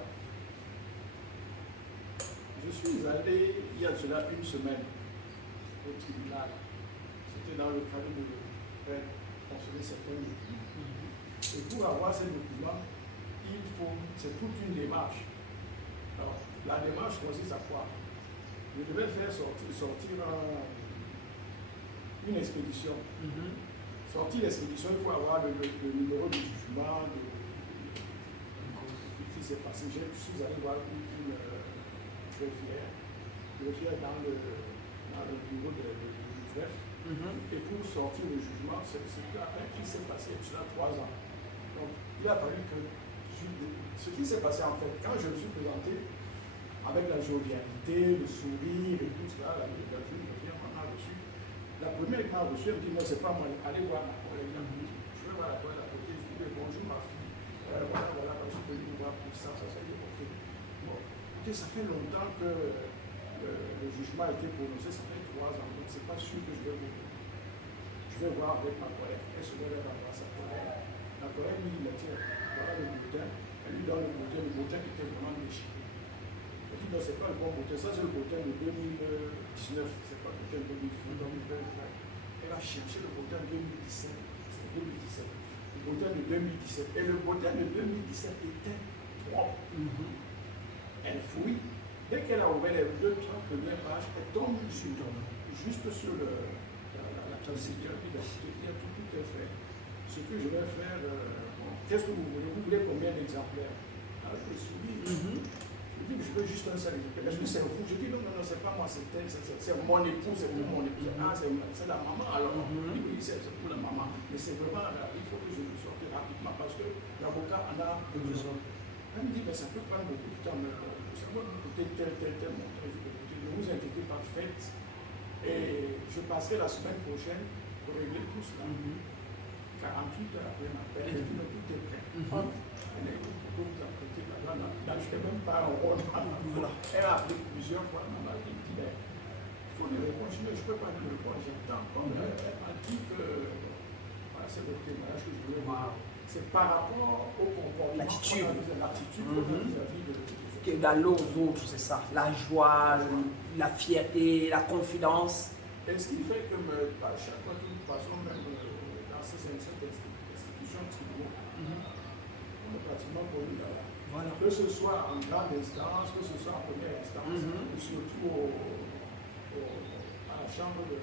Je suis allé, il y a cela une semaine, au tribunal. C'était dans le cadre de faire fonctionner certains documents. Et pour avoir ces documents, c'est toute une démarche. Alors, la démarche consiste à quoi? Je devais faire sortir une expédition. Sortir l'expédition, il faut avoir le numéro du jugement, qui s'est passé. Je suis allé voir une greffière dans le bureau de greffe. Et pour sortir le jugement, c'est après qui s'est passé cela 3 ans. Donc, il a fallu que ce qui s'est passé en fait, quand je me suis présenté avec la jovialité, le sourire et tout cela, la jeune greffière m'en a reçu. La première qui m'a reçu, elle me dit non, c'est pas moi, allez voir ma collègue. Je vais voir la collègue à côté, je lui dis bonjour ma fille. Voilà, je suis venu vous voir pour ça, ça dit ok. Bon, ça fait longtemps que le jugement a été prononcé, ça fait 3 ans, donc c'est pas sûr que je vais voir avec ma collègue. Elle se lève à voir sa collègue. La collègue lui dit, tiens, voilà le bulletin. Elle lui donne le bulletin qui était vraiment déchiré. Elle dit non, c'est pas le bon bulletin, ça c'est le bulletin de 2019, c'est pas le bulletin de 2019. Elle a cherché le bulletin de 2017, c'était 2017. Le bulletin de 2017. Et le bulletin de 2017 était propre. Elle fouille. Dès qu'elle a ouvert les 2-3 premières pages, elle tombe juste sur la procédure d'identité. Il y a tout est fait. Ce que je vais faire, qu'est-ce que vous voulez? Vous voulez combien d'exemplaires? Alors je me suis dit, je dis, je veux juste un seul exemplaire. Est-ce que c'est vous? Je dis, non, c'est pas moi, c'est elle, c'est mon épouse, c'est pour mon épouse. Ah, c'est la maman alors. Oui, c'est pour la maman. Mais c'est vraiment, il faut que je le sorte rapidement parce que l'avocat en a besoin. Elle me dit, mais ça peut prendre beaucoup de temps, mais ça va vous coûter tel montant. Ne vous inquiétez pas, faites. Et je passerai la semaine prochaine pour régler tout cela. 48 heures après m'appelle, elle dit, tout est prêt. Elle est pour vous apprêter là, je ne fais même pas un rôle. Elle a appelé plusieurs fois, elle m'a dit, mais il faut lui répondre. Je ne peux pas lui répondre, j'attends. Elle m'a dit que voilà, c'est le témoignage que je voulais voir. C'est par rapport au comportement, l'attitude vis-à-vis de d'aller aux autres, c'est ça. La joie, la fierté, la confidence. Et ce qui fait que à chaque fois que nous passons, même dans cette institution tribunaux, on est pratiquement connus là-bas. Voilà. Que ce soit en grande instance, que ce soit en première instance, ou surtout à la chambre de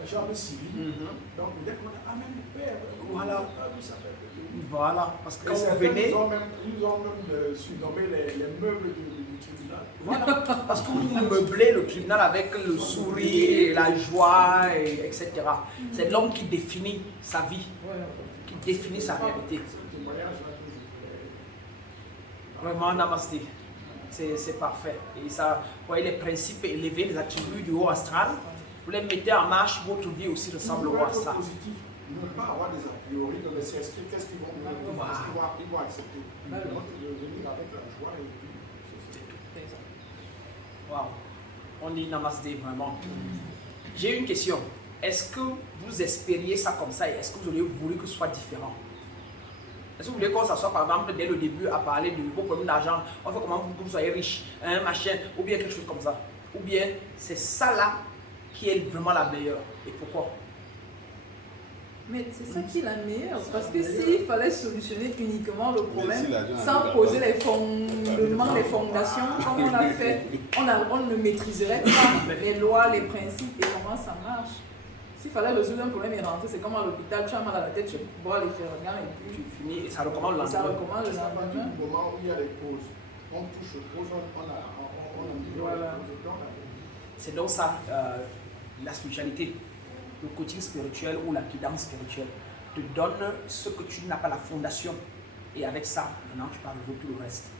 la chambre civile. Donc, dès qu'on a même le père, voilà. Ça fait voilà, parce que quand vous venez. Ils ont même surnommé les meubles du tribunal. Voilà, parce que vous meublez le tribunal avec le sourire, la joie, etc. C'est l'homme qui définit sa vie, qui définit sa réalité. Vraiment, namasté. C'est parfait. Et ça, vous voyez les principes élevés, les attributs du haut astral. Vous les mettez en marche, votre vie aussi ressemble au haut astral. Ne pas avoir des a priori, de laisser qu'est-ce qu'ils vont ils vont accepter. Donc, venir avec la joie et puis c'est tout. Waouh, on dit namasté vraiment. J'ai une question. Est-ce que vous espériez ça comme ça et est-ce que vous auriez voulu que ce soit différent? Est-ce que vous voulez qu'on s'assoie par exemple dès le début à parler de vos problèmes d'argent, on fait comment que vous soyez riche, machin, ou bien quelque chose comme ça? Ou bien c'est ça là qui est vraiment la meilleure? Et pourquoi? Mais c'est ça qui est la meilleure, parce que s'il fallait solutionner uniquement le problème sans poser les fondements, les fondations, comme on a fait, on ne maîtriserait pas les lois, les principes et comment ça marche. S'il fallait résoudre un problème et rentrer, c'est comme à l'hôpital, tu as mal à la tête, tu bois les ferragans et puis tu finis et ça recommande le lendemain. Ça recommande le lendemain. À du moment où il y a les causes, on touche aux causes, on voilà. C'est donc ça, la spiritualité. Le coaching spirituel ou la guidance spirituelle te donne ce que tu n'as pas, la fondation. Et avec ça, maintenant tu parles de tout le reste.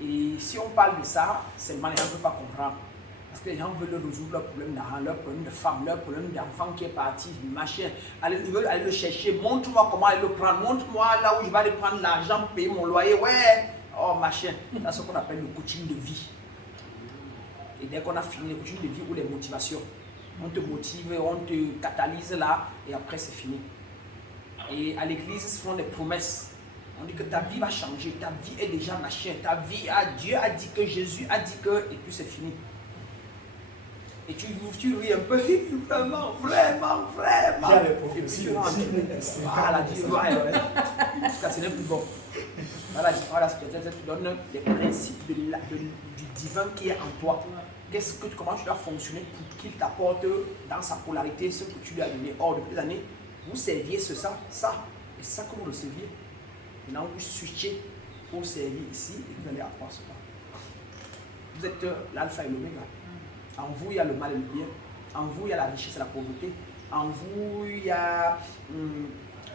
Et si on parle de ça, seulement les gens ne peuvent pas comprendre. Parce que les gens veulent résoudre leurs problèmes d'argent, leurs problèmes de femme, leurs problèmes d'enfant qui est parti, machin. Ils veulent aller le chercher. Montre-moi comment aller le prendre. Montre-moi là où je vais aller prendre l'argent pour payer mon loyer. Ouais, oh machin. C'est ce qu'on appelle le coaching de vie. Et dès qu'on a fini le coaching de vie ou les motivations, on te motive, on te catalyse là et après c'est fini. Et à l'église, ils se font des promesses. On dit que ta vie va changer, ta vie est déjà machin, ta vie, Dieu a dit que, Jésus a dit que, et puis c'est fini. Et tu ris un peu, vraiment. Et puis tu rentres. Voilà, tu vois, ce n'est plus bon. Voilà, tu donnes les principes du divin qui est en toi. Comment tu dois fonctionner pour qu'il t'apporte dans sa polarité ce que tu lui as donné. Or, depuis des années, vous serviez ça, et ça que vous receviez. Maintenant, vous switchez pour servir ici et vous allez apprendre cela. Vous êtes l'alpha et l'oméga. En vous, il y a le mal et le bien. En vous, il y a la richesse et la pauvreté. En vous, il y a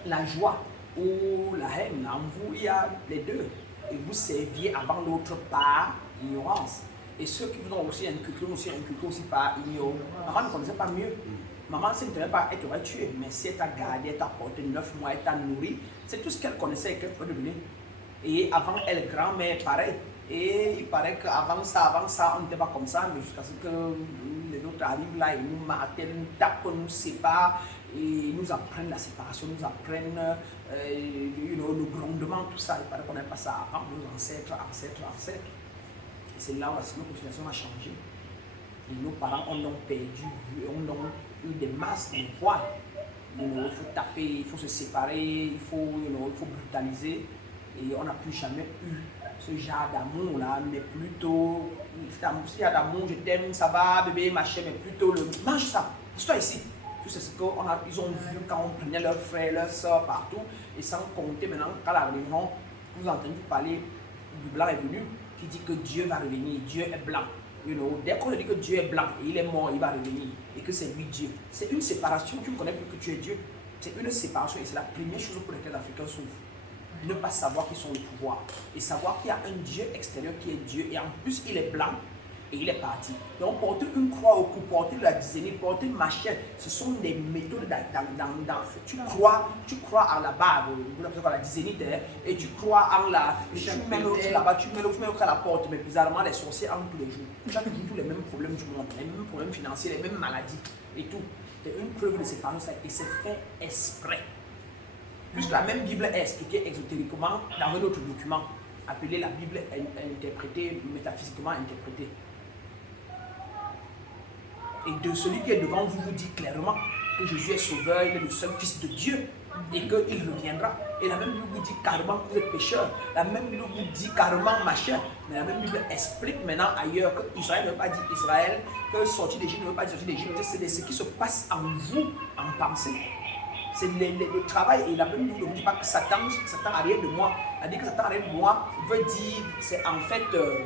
la joie ou la haine. En vous, il y a les deux. Et vous serviez avant l'autre par ignorance. Et ceux qui vous ont aussi inculqué aussi par ignorance. Maman ne connaissait pas mieux. Maman, si elle ne tenait pas, elle t'aurait tué. Mais si elle t'a gardé, elle t'a porté 9 mois, elle t'a nourri, c'est tout ce qu'elle connaissait et qu'elle pouvait devenir. Et avant, elle, grand-mère, pareil. Et il paraît qu'avant ça, on n'était pas comme ça, mais jusqu'à ce que les autres arrivent là et nous martèlent, nous tapent, nous séparent, et nous apprennent la séparation, nous apprennent le grondement, tout ça. Il paraît qu'on n'avait pas ça avant, nos ancêtres. Et c'est là où la civilisation a changé. Et nos parents ont donc perdu, ont donc eu des masses de poids. Il faut taper, il faut se séparer, il faut brutaliser. Et on n'a plus jamais eu ce genre d'amour là, mais plutôt, s'il y a d'amour, je t'aime, ça va, bébé, machin, mais plutôt le mange ça, c'est ici. Tout c'est ce qu'ils ont vu quand on prenait leurs frères, leurs soeurs partout, et sans compter maintenant, quand la religion, vous entendez parler du blanc est venu, qui dit que Dieu va revenir, Dieu est blanc. Dès qu'on dit que Dieu est blanc et il est mort, il va revenir, et que c'est lui Dieu. C'est une séparation, tu ne connais plus que tu es Dieu. C'est une séparation et c'est la première chose pour laquelle les Africains souffrent. Ne pas savoir qu'ils sont le pouvoir et savoir qu'il y a un Dieu extérieur qui est Dieu et en plus il est blanc et il est parti. Donc porter une croix au cou, porter la dizaine, porter machin, ce sont des méthodes tu crois en la barbe, la dizaine et tu crois en la, tu mets l'autre là-bas, tu mets l'autre à la porte, mais bizarrement les sorciers entrent tous les jours. Tu as tous les mêmes problèmes du monde, les mêmes problèmes financiers, les mêmes maladies et tout. C'est une preuve de séparation et c'est fait exprès. Puisque la même Bible est expliquée exotériquement dans un autre document appelé la Bible interprétée, métaphysiquement interprétée. Et de celui qui est devant vous vous dit clairement que Jésus est sauveur, il est le seul fils de Dieu et qu'il reviendra. Et la même Bible vous dit carrément que vous êtes pécheur. La même Bible vous dit carrément machin. Mais la même Bible explique maintenant ailleurs que Israël ne veut pas dire Israël, que sortir d'Égypte ne veut pas dire sortir d'Égypte. C'est ce qui se passe en vous, en pensée. C'est le travail et la même Bible ne dit pas que Satan arrière de moi. Elle dit que Satan arrière de moi veut dire, c'est en fait, que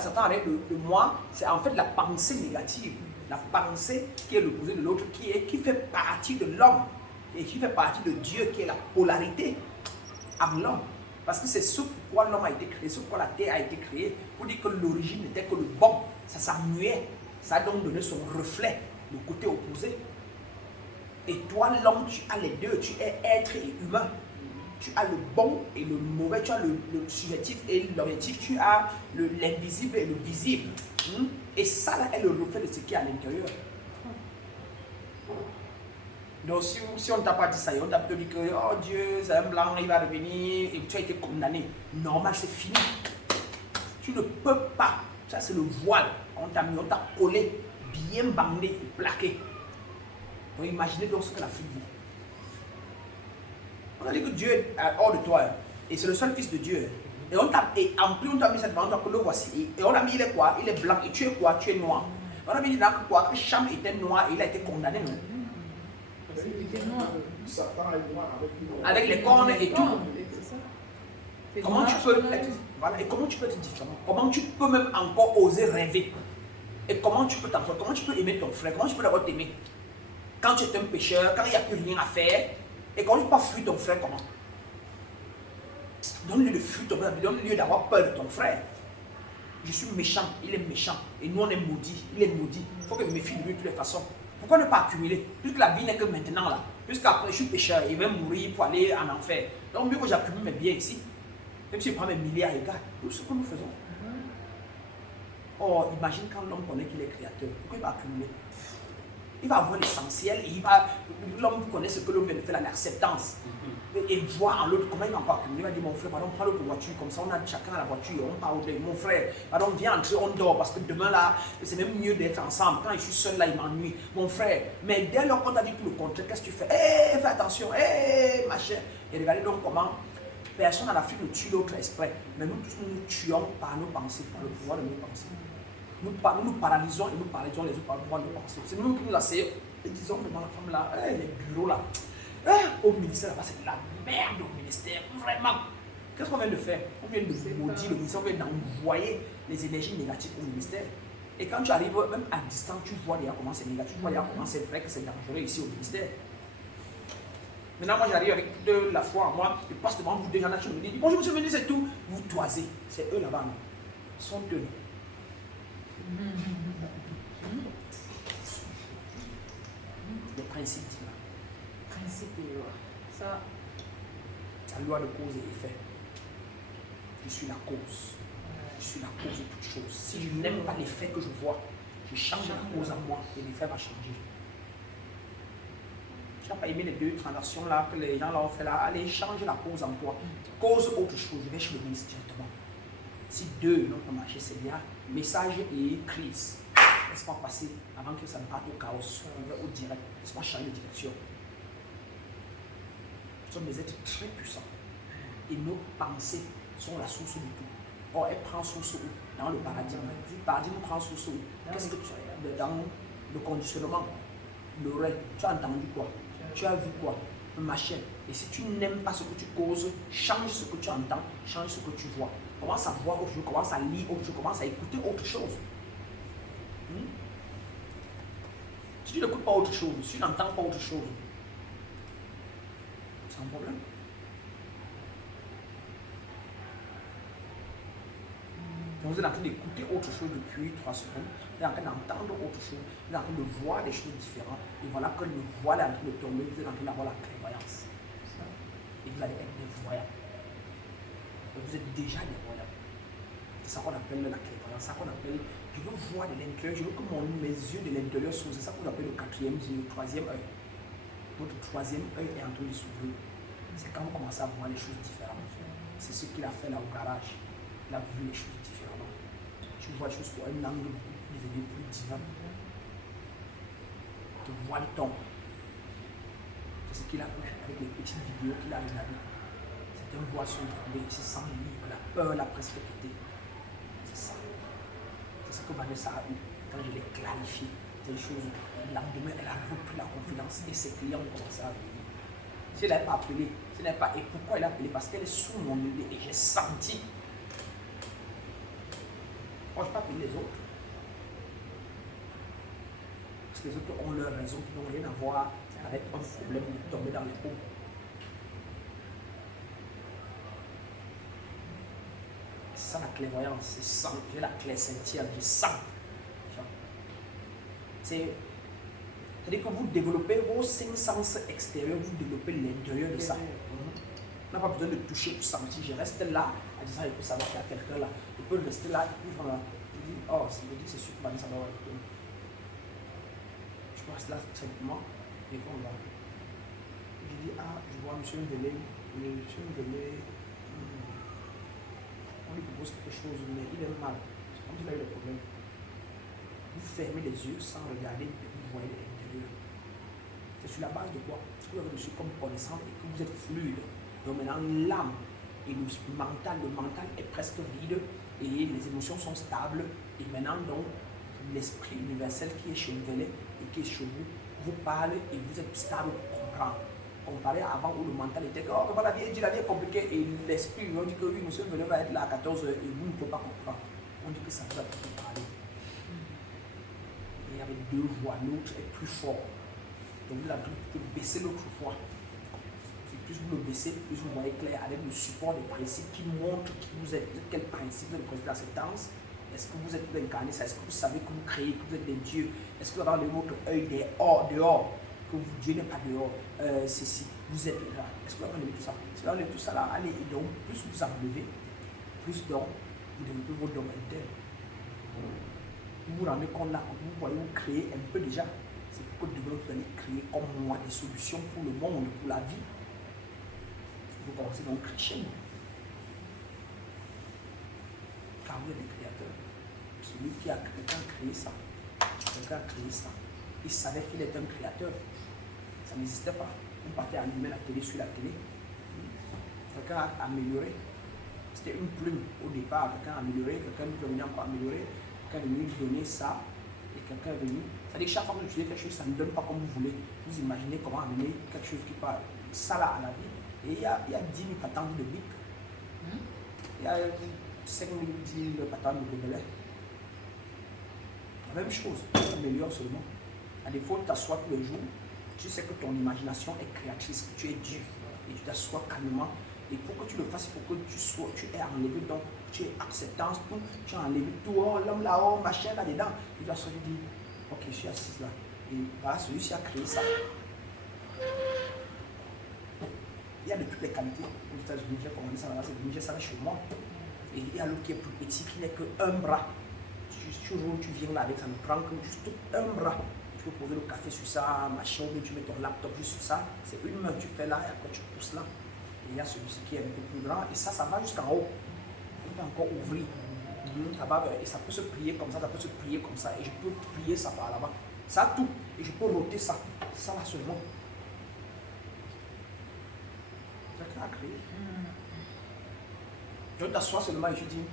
Satan arrière de moi, c'est en fait la pensée négative, la pensée qui est l'opposé de l'autre, qui fait partie de l'homme et qui fait partie de Dieu, qui est la polarité en l'homme. Parce que c'est ce pourquoi l'homme a été créé, ce pourquoi la terre a été créée, pour dire que l'origine n'était que le bon. Ça s'ennuie, ça a donc donné son reflet, le côté opposé. Et toi, l'homme, tu as les deux, tu es être et humain. Tu as le bon et le mauvais, tu as le subjectif et l'objectif, tu as l'invisible et le visible. Et ça là est le reflet de ce qui est à l'intérieur. Donc si on ne t'a pas dit ça, on t'a plutôt dit que oh Dieu, c'est un blanc, il va revenir, et tu as été condamné. Normal, c'est fini. Tu ne peux pas. Ça, c'est le voile. On t'a mis, on t'a collé, bien bandé et plaqué. Donc, imaginez donc ce que l'Afrique vit. On a dit que Dieu est hors de toi. Et c'est le seul fils de Dieu. Et en plus, on t'a mis cette bande, que le voici. Et on a mis, il est quoi? Il est blanc. Et tu es quoi? Tu es noir. On a mis là que quoi? Que Cham était noir et il a été condamné. Non? Satan est noir avec les cornes et tout. Comment tu peux être, voilà, et comment tu peux être différent? Comment tu peux même encore oser rêver? Et comment tu peux t'en comment tu peux aimer ton frère? Comment tu peux d'abord t'aimer? Quand tu es un pécheur, quand il n'y a plus rien à faire, et comment tu peux pas fuir ton frère, comment? Donne-lui le fruit, donne-lui d'avoir peur de ton frère. Je suis méchant, il est méchant. Et nous, on est maudits. Il est maudit. Il faut que je me méfie de lui de toutes les façons. Pourquoi ne pas accumuler? Puisque la vie n'est que maintenant là. Puisqu'après, je suis pécheur, il va mourir pour aller en enfer. Donc, mieux que j'accumule mes biens ici. Même si je prends mes milliards, regarde, tout ce que nous faisons. Oh, imagine quand l'homme connaît qu'il est créateur. Pourquoi il va accumuler? Il va avoir l'essentiel et l'homme connaît ce que l'homme vient de faire, l'acceptance. Et voir en l'autre comment il va encore accumuler. Il va dire, mon frère, pardon, prends l'autre voiture, comme ça on a chacun la voiture, on parle de mon frère, pardon, viens entrer, on dort, parce que demain là, c'est même mieux d'être ensemble. Quand je suis seul là, il m'ennuie, mon frère. Mais dès lors qu'on t'a dit tout le contraire, qu'est-ce que tu fais? Hé, fais attention, hé, machin. Et regardez donc comment personne en Afrique ne tue l'autre exprès. Mais nous tous, nous tuons par nos pensées, par le pouvoir de nos pensées. Nous nous paralysons et nous paralysons les autres par le pouvoir de nos pensées. C'est nous qui nous asseyons et disons vraiment la femme là, les bureaux là, au ministère là-bas, c'est de la merde au ministère, vraiment. Qu'est-ce qu'on vient de faire? On vient de maudire le ministère, on vient d'envoyer les énergies négatives au ministère. Et quand tu arrives même à distance, tu vois déjà comment c'est négatif, tu vois déjà comment c'est vrai que c'est dangereux ici au ministère. Maintenant, moi j'arrive avec de la foi en moi, je passe devant vous, des gens là, je me dis, bonjour monsieur, venez, c'est tout. Vous toisez, c'est eux là-bas, non? Ce sont eux. Les principes divins. Principe et loi. Ça. La loi de cause et effet. Je suis la cause. Je suis la cause de toute chose. Si je n'aime pas l'effet que je vois, je change la cause en moi et l'effet va changer. Tu n'as pas aimé les deux transactions là que les gens là ont fait là. Allez, change la cause en toi. Cause autre chose. Je vais chez le ministre directement. Si deux notre marché c'est bien, message et crise. Laisse-moi passer avant que ça ne parte au chaos. On va au direct. Laisse-moi changer de direction. Nous sommes des êtres très puissants. Et nos pensées sont la source du tout. Or, elle prend source où? Dans le paradigme. Le paradigme prend source où? Qu'est-ce que tu as dans le conditionnement? L'oreille. Tu as entendu quoi? Tu as vu quoi? Machin. Et si tu n'aimes pas ce que tu causes, change ce que tu entends, change ce que tu vois. Commence à voir autre chose, commence à lire autre chose, commence à écouter autre chose. Si tu n'écoutes pas autre chose, si tu n'entends pas autre chose, c'est un problème. Donc vous êtes en train d'écouter autre chose depuis 3 semaines, vous êtes en train d'entendre autre chose, vous êtes en train de voir des choses différentes, et voilà que le voile est en train de tomber, vous êtes en train d'avoir la clairvoyance. Et vous allez être des voyants. Et vous êtes déjà des voyants. C'est ça qu'on appelle la clairvoyance, c'est ça qu'on appelle, je veux voir de l'intérieur, je veux que mes yeux de l'intérieur s'ouvrent, c'est ça qu'on appelle le 4e yeux, le 3e œil. Votre 3e œil est en train de s'ouvrir. C'est quand vous commencez à voir les choses différentes. C'est ce qu'il a fait là au garage. Il a vu les choses différemment. Tu vois les choses pour un angle plus élevé, plus divin. Te voile tombe. C'est ce qu'il a vu avec les petites vidéos qu'il a regardées. C'est un voile sombre, il se sent libre, la peur l'a presque quitté. C'est ça. C'est ce que Vanessa a eu quand je l'ai clarifié. Ces choses. Le lendemain, elle a repris la confiance et ses clients ont commencé à venir. Si elle n'avait pas appelé, si elle n'avait pas. Et pourquoi elle a appelé? Parce qu'elle est sous mon nez et j'ai senti. Moi, je ne peux pas appeler les autres. Parce que les autres ont leurs raisons qui n'ont rien à voir avec un problème de tomber dans les eaux. C'est ça la clairvoyance, c'est ça. J'ai la clairsentière, je sens. C'est-à-dire que vous développez vos 5 sens extérieurs, vous développez l'intérieur de ça. On n'a pas besoin de toucher pour sentir. Je reste là, à dire ça, je peux savoir qu'il y a quelqu'un là. Je peux rester là, et puis voilà. Je dis, oh, c'est sûr que Vanessa doit être. Je peux rester là simplement, et puis on va. Je dis, ah, je vois monsieur Mbele, on lui propose quelque chose, mais il est mal. C'est comme s'il a eu des problèmes. Vous fermez les yeux sans regarder, et vous voyez de l'intérieur. C'est sur la base de quoi? Parce que vous avez reçu comme connaissance et que vous êtes fluide. Donc maintenant, l'âme et le mental est presque vide et les émotions sont stables. Et maintenant, donc, l'esprit universel qui est chez vous et qui est chez vous parle et vous êtes stable pour comprendre. Comparé à avant où le mental était que, oh, la vie est compliquée et l'esprit, on dit que oui, monsieur Vélé va être là à 14h et vous ne pouvez pas comprendre. On dit que ça va plus parler. Et avec 2 voix, l'autre est plus fort. Donc vous avez baisser l'autre voix. plus vous le baissez, plus vous voyez clair avec le support des principes qui montrent qui vous êtes, quel principe vous êtes dans cette danse. Est-ce que vous êtes incarné ça? Est-ce que vous savez que vous créez, que vous êtes des dieux? Est-ce que vous avez votre œil dehors, que Dieu n'est pas dehors? Ceci, vous êtes là. Est-ce que vous avez tout ça? Si vous avez tout ça là, allez, et donc, plus vous enlevez, plus donc, vous développez vos dons internes. Vous vous rendez compte là, vous voyez, vous créez un peu déjà. C'est pourquoi demain vous allez créer comme moi des solutions pour le monde, pour la vie. Vous commencez donc à créer. Car vous êtes des créateurs. Celui qui a créé ça, quelqu'un a créé ça. Il savait qu'il était un créateur. Ça n'existait pas. On partait à allumer la télé sur la télé. Quelqu'un a amélioré. C'était une plume au départ. Quelqu'un a amélioré, quelqu'un est venu encore améliorer, quelqu'un est venu donner ça, et quelqu'un est venu. C'est-à-dire que chaque fois que vous utilisez quelque chose, ça ne donne pas comme vous voulez. Vous imaginez comment amener quelque chose qui parle ça là à la vie. Et il y a 10 000 patentes de bic. Il y a 5 000, 10 000 patentes de bébé. La même chose, tu améliores seulement. À défaut, tu t'assois tous les jours, tu sais que ton imagination est créatrice, que tu es Dieu. Et tu t'assois calmement. Et pour que tu le fasses, il faut que tu aies enlevé, donc tu es acceptance, tout, tu as enlevé tout, oh, l'homme là-haut, machin là-dedans. Et tu vas se dire, ok, je suis assise là. Et voilà, celui-ci a créé ça. Il y a de toutes les qualités. Aux États-Unis, j'ai commandé ça là-bas, j'ai ça là chez moi. Et il y a l'autre qui est plus petit, qui n'est qu'un bras. Toujours tu viens là avec ça, ne prend que juste un bras. Tu peux poser le café sur ça, machin, ou bien tu mets ton laptop juste sur ça. C'est une main que tu fais là et après tu pousses là. Et il y a celui-ci qui est un peu plus grand et ça va jusqu'en haut. On peut encore ouvrir. Et ça peut se plier comme ça peut se plier comme ça. Et je peux plier ça par là-bas. Ça a tout. Et je peux roter ça. Ça là seulement. Quelqu'un a créé. Je t'assois seulement et tu dis,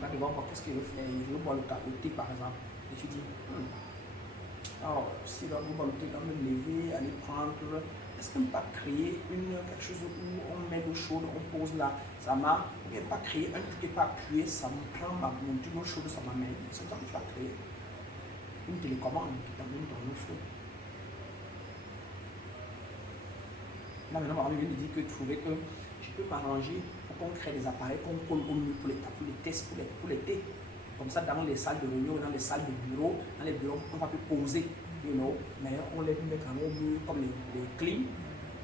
là devant moi, qu'est-ce qu'il veut faire? Je veux boire le thé par exemple. Et tu dis, alors, si là, vous boire le thé, dans me lever, aller prendre. Est-ce qu'on ne peut pas créer quelque chose où on met l'eau chaude, on pose là, ça m'a. On ne peut pas créer un truc qui n'est pas appuyé, ça me prend ma monture l'eau chaude, ça m'amène. C'est ça que tu vas créer. Une télécommande qui t'amène dans l'eau chaude. Là maintenant, ma mère vient de dire que trouver que je peux m'arranger pour qu'on crée des appareils qu'on colle au mur pour les tests, pour les thés. Comme ça, dans les salles de réunion, dans les salles de bureau, dans les bureaux, on va plus poser. Mais on les met quand même au mur comme les clim.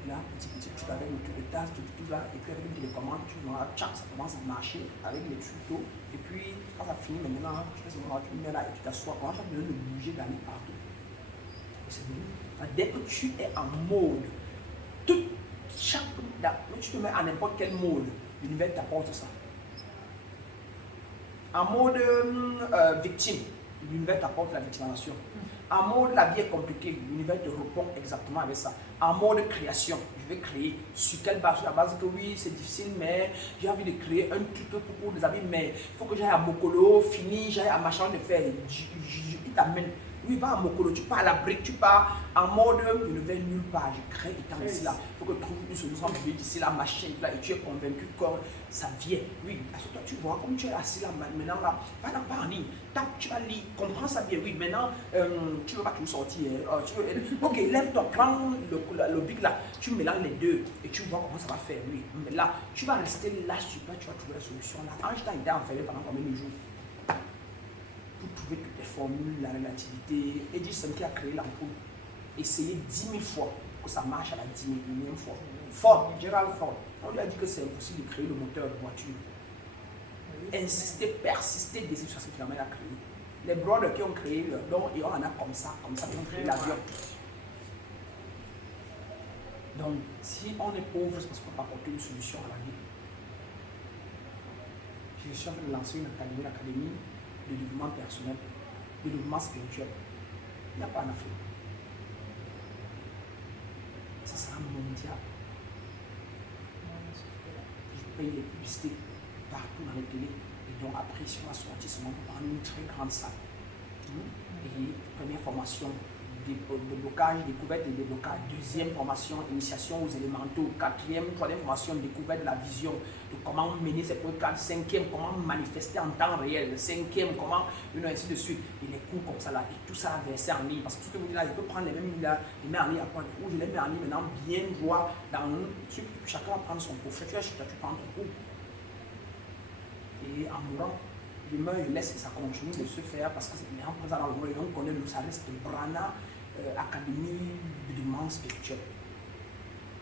Là, petit, tu avec le truc de tasse, tout là, et puis avec une télécommande, tu vois, ça commence à marcher avec les tutos. Et puis, quand ça finit, maintenant, tu fais ce moment, tu mets là et tu t'assois. Quand tu as besoin de bouger, d'aller partout. Et c'est venu. Dès que tu es en mode, tu te mets à n'importe quel mode, l'univers t'apporte ça. En mode victime, l'univers t'apporte la victimisation. En mode la vie est compliquée, l'univers te répond exactement avec ça. En mode création, je vais créer. Sur quelle base? Sur la base que oui, c'est difficile, mais j'ai envie de créer un tuto pour des amis, mais il faut que j'aille à Mokolo, fini, j'aille à machin de faire. Il t'amène. Oui, va à Mokolo, tu pars à la brique, tu pars en mode je ne vais nulle part, je crée étant ici là. Il faut que tu trouves une solution d'ici là, machin là, et tu es convaincu que ça vient. Oui, parce que toi tu vois, comme tu es assis là, maintenant là, va en ligne, tu vas lire, comprends ça bien. Oui, maintenant, tu ne veux pas tout sortir. Ok, lève-toi, prends le bic là, tu mélanges les deux et tu vois comment ça va faire. Oui, mais là, tu vas rester là, tu vas trouver la solution là. Einstein était enfermé pendant combien de jours? Pour trouver toutes les formules, la relativité. Edison qui a créé l'ampoule, essayé 10 000 fois que ça marche à la 10 000e fois. Ford, Gerald Ford, on lui a dit que c'est impossible de créer le moteur de voiture. Insister, persister, décider sur ce qu'il a créé. Les brothers qui ont créé, donc, et on en a comme ça, qui ont créé l'avion. Donc, si on est pauvre, c'est parce qu'on peut apporter une solution à la vie. Je suis en train de lancer une académie de développement personnel, de développement spirituel. Il n'y a pas en Afrique. Ça sera mondial. Je paye les publicités partout dans les télés. Et donc après, si on va sortir, c'est prendre une très grande salle. Et première formation, déblocage, découverte des déblocages. Deuxième formation, initiation aux élémentaux. Quatrième, troisième formation, découverte de la vision, de comment mener ses programmes. Cinquième, comment manifester en temps réel. Cinquième, comment, ainsi de suite. Et les cours comme ça là, et tout ça versé en ligne. Parce que tout ce que vous dites là, je peux prendre les mêmes là, les mets en ligne après, ou je les mets en ligne maintenant, bien voir dans chacun va prendre son cours. Tu prends ton cours. Et en mourant, je meurs, je laisse que ça continue de se faire parce que c'est en présent dans le monde, on connaît, ça reste Brana Académie de développement spirituel.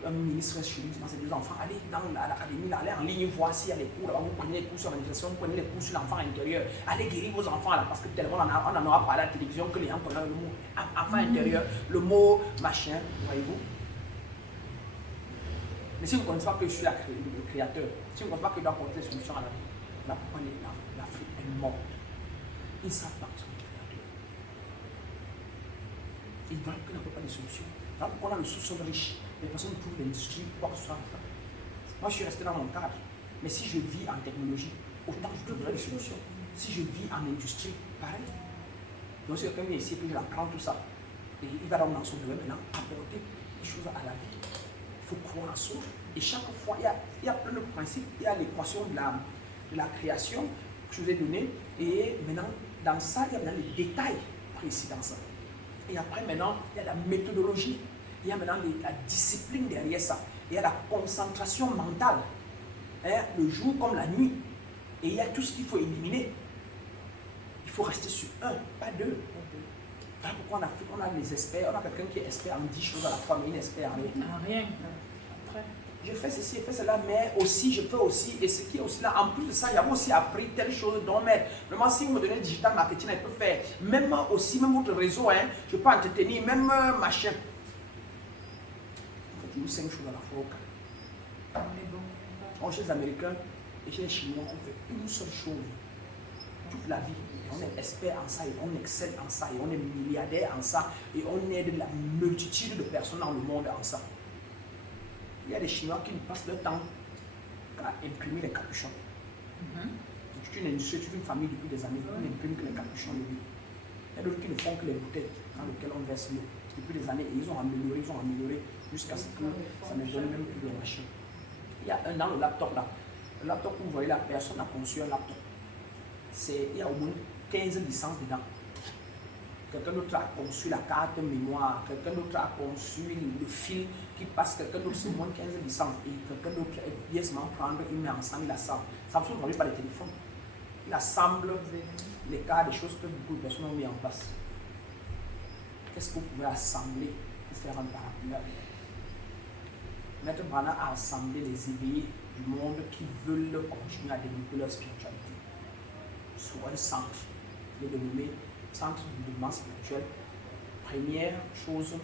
Un ministre reste chez lui, dans ses deux enfants, allez dans l'académie, allez en ligne, voir s'il y a les cours, là, vous prenez les cours sur l'organisation, vous prenez les cours sur l'enfant intérieur, allez guérir vos enfants là, parce que tellement on en aura parlé à la télévision que les gens connaissent le mot enfant intérieur, le mot machin, voyez-vous. Mais si vous ne connaissez pas que je suis le créateur, si vous ne connaissez pas que je dois apporter des solutions à la vie, là pourquoi l'Afrique est morte. Ils ne savent pas qu'ils sont des créateurs. Ils veulent qu'on n'apporte pas de solutions. Là pourquoi on a le sous-sol riche, les personnes trouvent l'industrie, quoi que ce soit. Moi je suis resté dans mon cadre. Mais si je vis en technologie, autant je trouverai des solutions. Si je vis en industrie, pareil. Donc si quelqu'un vient ici et que je l'apprends tout ça, et il va dans son domaine maintenant apporter des choses à la vie. Il faut croire en soi. Et chaque fois, il y a plein de principes. Il y a l'équation de la création que je vous ai donnée. Et maintenant, dans ça, il y a maintenant les détails précis dans ça. Et après, maintenant, il y a la méthodologie. Il y a maintenant la discipline derrière ça. Il y a la concentration mentale. Hein, le jour comme la nuit. Et il y a tout ce qu'il faut éliminer. Il faut rester sur un, pas deux. Voilà pourquoi en Afrique, on a les experts. On a quelqu'un qui est expert en 10 choses à la fois, mais il est expert en rien. Je fais ceci, je fais cela, mais aussi, je peux aussi, et ce qui est aussi là, en plus de ça, j'avais aussi appris telle chose, donc, mais vraiment, si vous me donnez digital marketing, je peux faire, même aussi, même votre réseau, hein, je peux entretenir, même machin. En fait, il y a 5 choses à la fois. On chez les Américains et chez les Chinois, on fait une seule chose, toute la vie. On est expert en ça, et on excelle en ça, et on est milliardaire en ça, et on aide la multitude de personnes dans le monde en ça. Il y a des Chinois qui ne passent leur temps qu'à imprimer les capuchons. C'est une industrie, c'est une famille depuis des années, on n'imprime que les capuchons de vie. Il y a d'autres qui ne font que les bouteilles dans lesquelles on verse l'eau depuis des années, et ils ont amélioré jusqu'à ce que ça ne donne même plus de machine. Il y a un dans le laptop là. Le laptop, vous voyez, la personne a conçu un laptop. Il y a au moins 15 licences dedans. Quelqu'un d'autre a conçu la carte mémoire, quelqu'un d'autre a conçu le fil qui passe, quelqu'un d'autre c'est moins de 15 licences. Et quelqu'un d'autre vient seulement prendre, il met ensemble, il assemble. Samsung ne produit pas les téléphones. Il assemble les cas, des choses que beaucoup de personnes ont mis en place. Qu'est-ce que vous pouvez assembler pour faire un parapluie? Maître Brana a assemblé les éveillés du monde qui veulent continuer à développer leur spiritualité sur un centre. Il est dénommé Centre de développement spirituel. Première chose,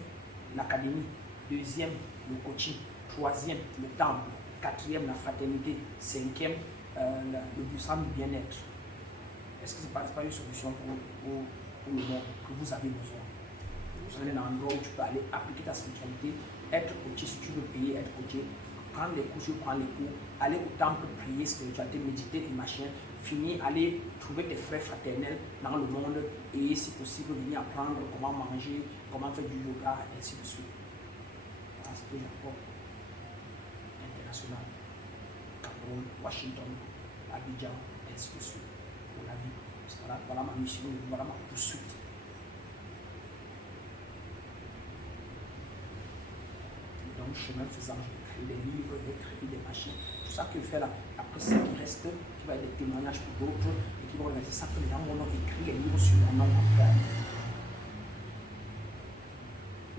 l'académie. Deuxième, le coaching. Troisième, le temple. Quatrième, la fraternité. Cinquième, le buisson du bien-être. Est-ce que ce n'est pas une solution pour le monde que vous avez besoin? Vous allez dans un endroit où tu peux aller appliquer ta spiritualité, être coaché si tu veux payer, être coaché, prendre les cours, je prends les cours, aller au temple, prier, spiritualité, méditer et machin, finir, aller trouver des frères fraternels dans le monde et si possible venir apprendre comment manger, comment faire du yoga, et ainsi de suite. Voilà ce que j'apporte. International, Cameroun, Washington, Abidjan, et ainsi de suite. Pour la vie. Voilà ma mission, voilà ma poursuite. Donc, chemin faisant, j'ai créé des livres, j'ai créé des machines. Tout ça que je fais là, après ce qui reste, qui va être des témoignages pour d'autres, et qui vont regarder ça, que les gens vont écrire les livres sur mon nom après.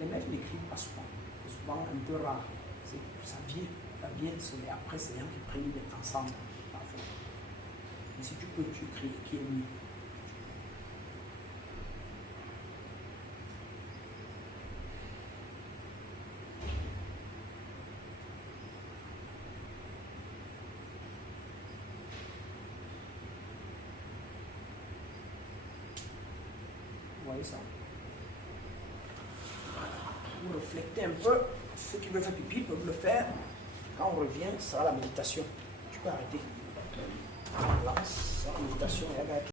Les maîtres n'écrivent pas souvent. C'est souvent un peu rare. Ça vient, et après c'est les gens qui prennent d'être ensemble, parfois. Mais si tu peux, tu écris, qui est mieux. Ça. Vous reflétez un peu, ceux qui veulent faire pipi peuvent le faire. Quand on revient, ce sera la méditation. Tu peux arrêter. Voilà, c'est la méditation.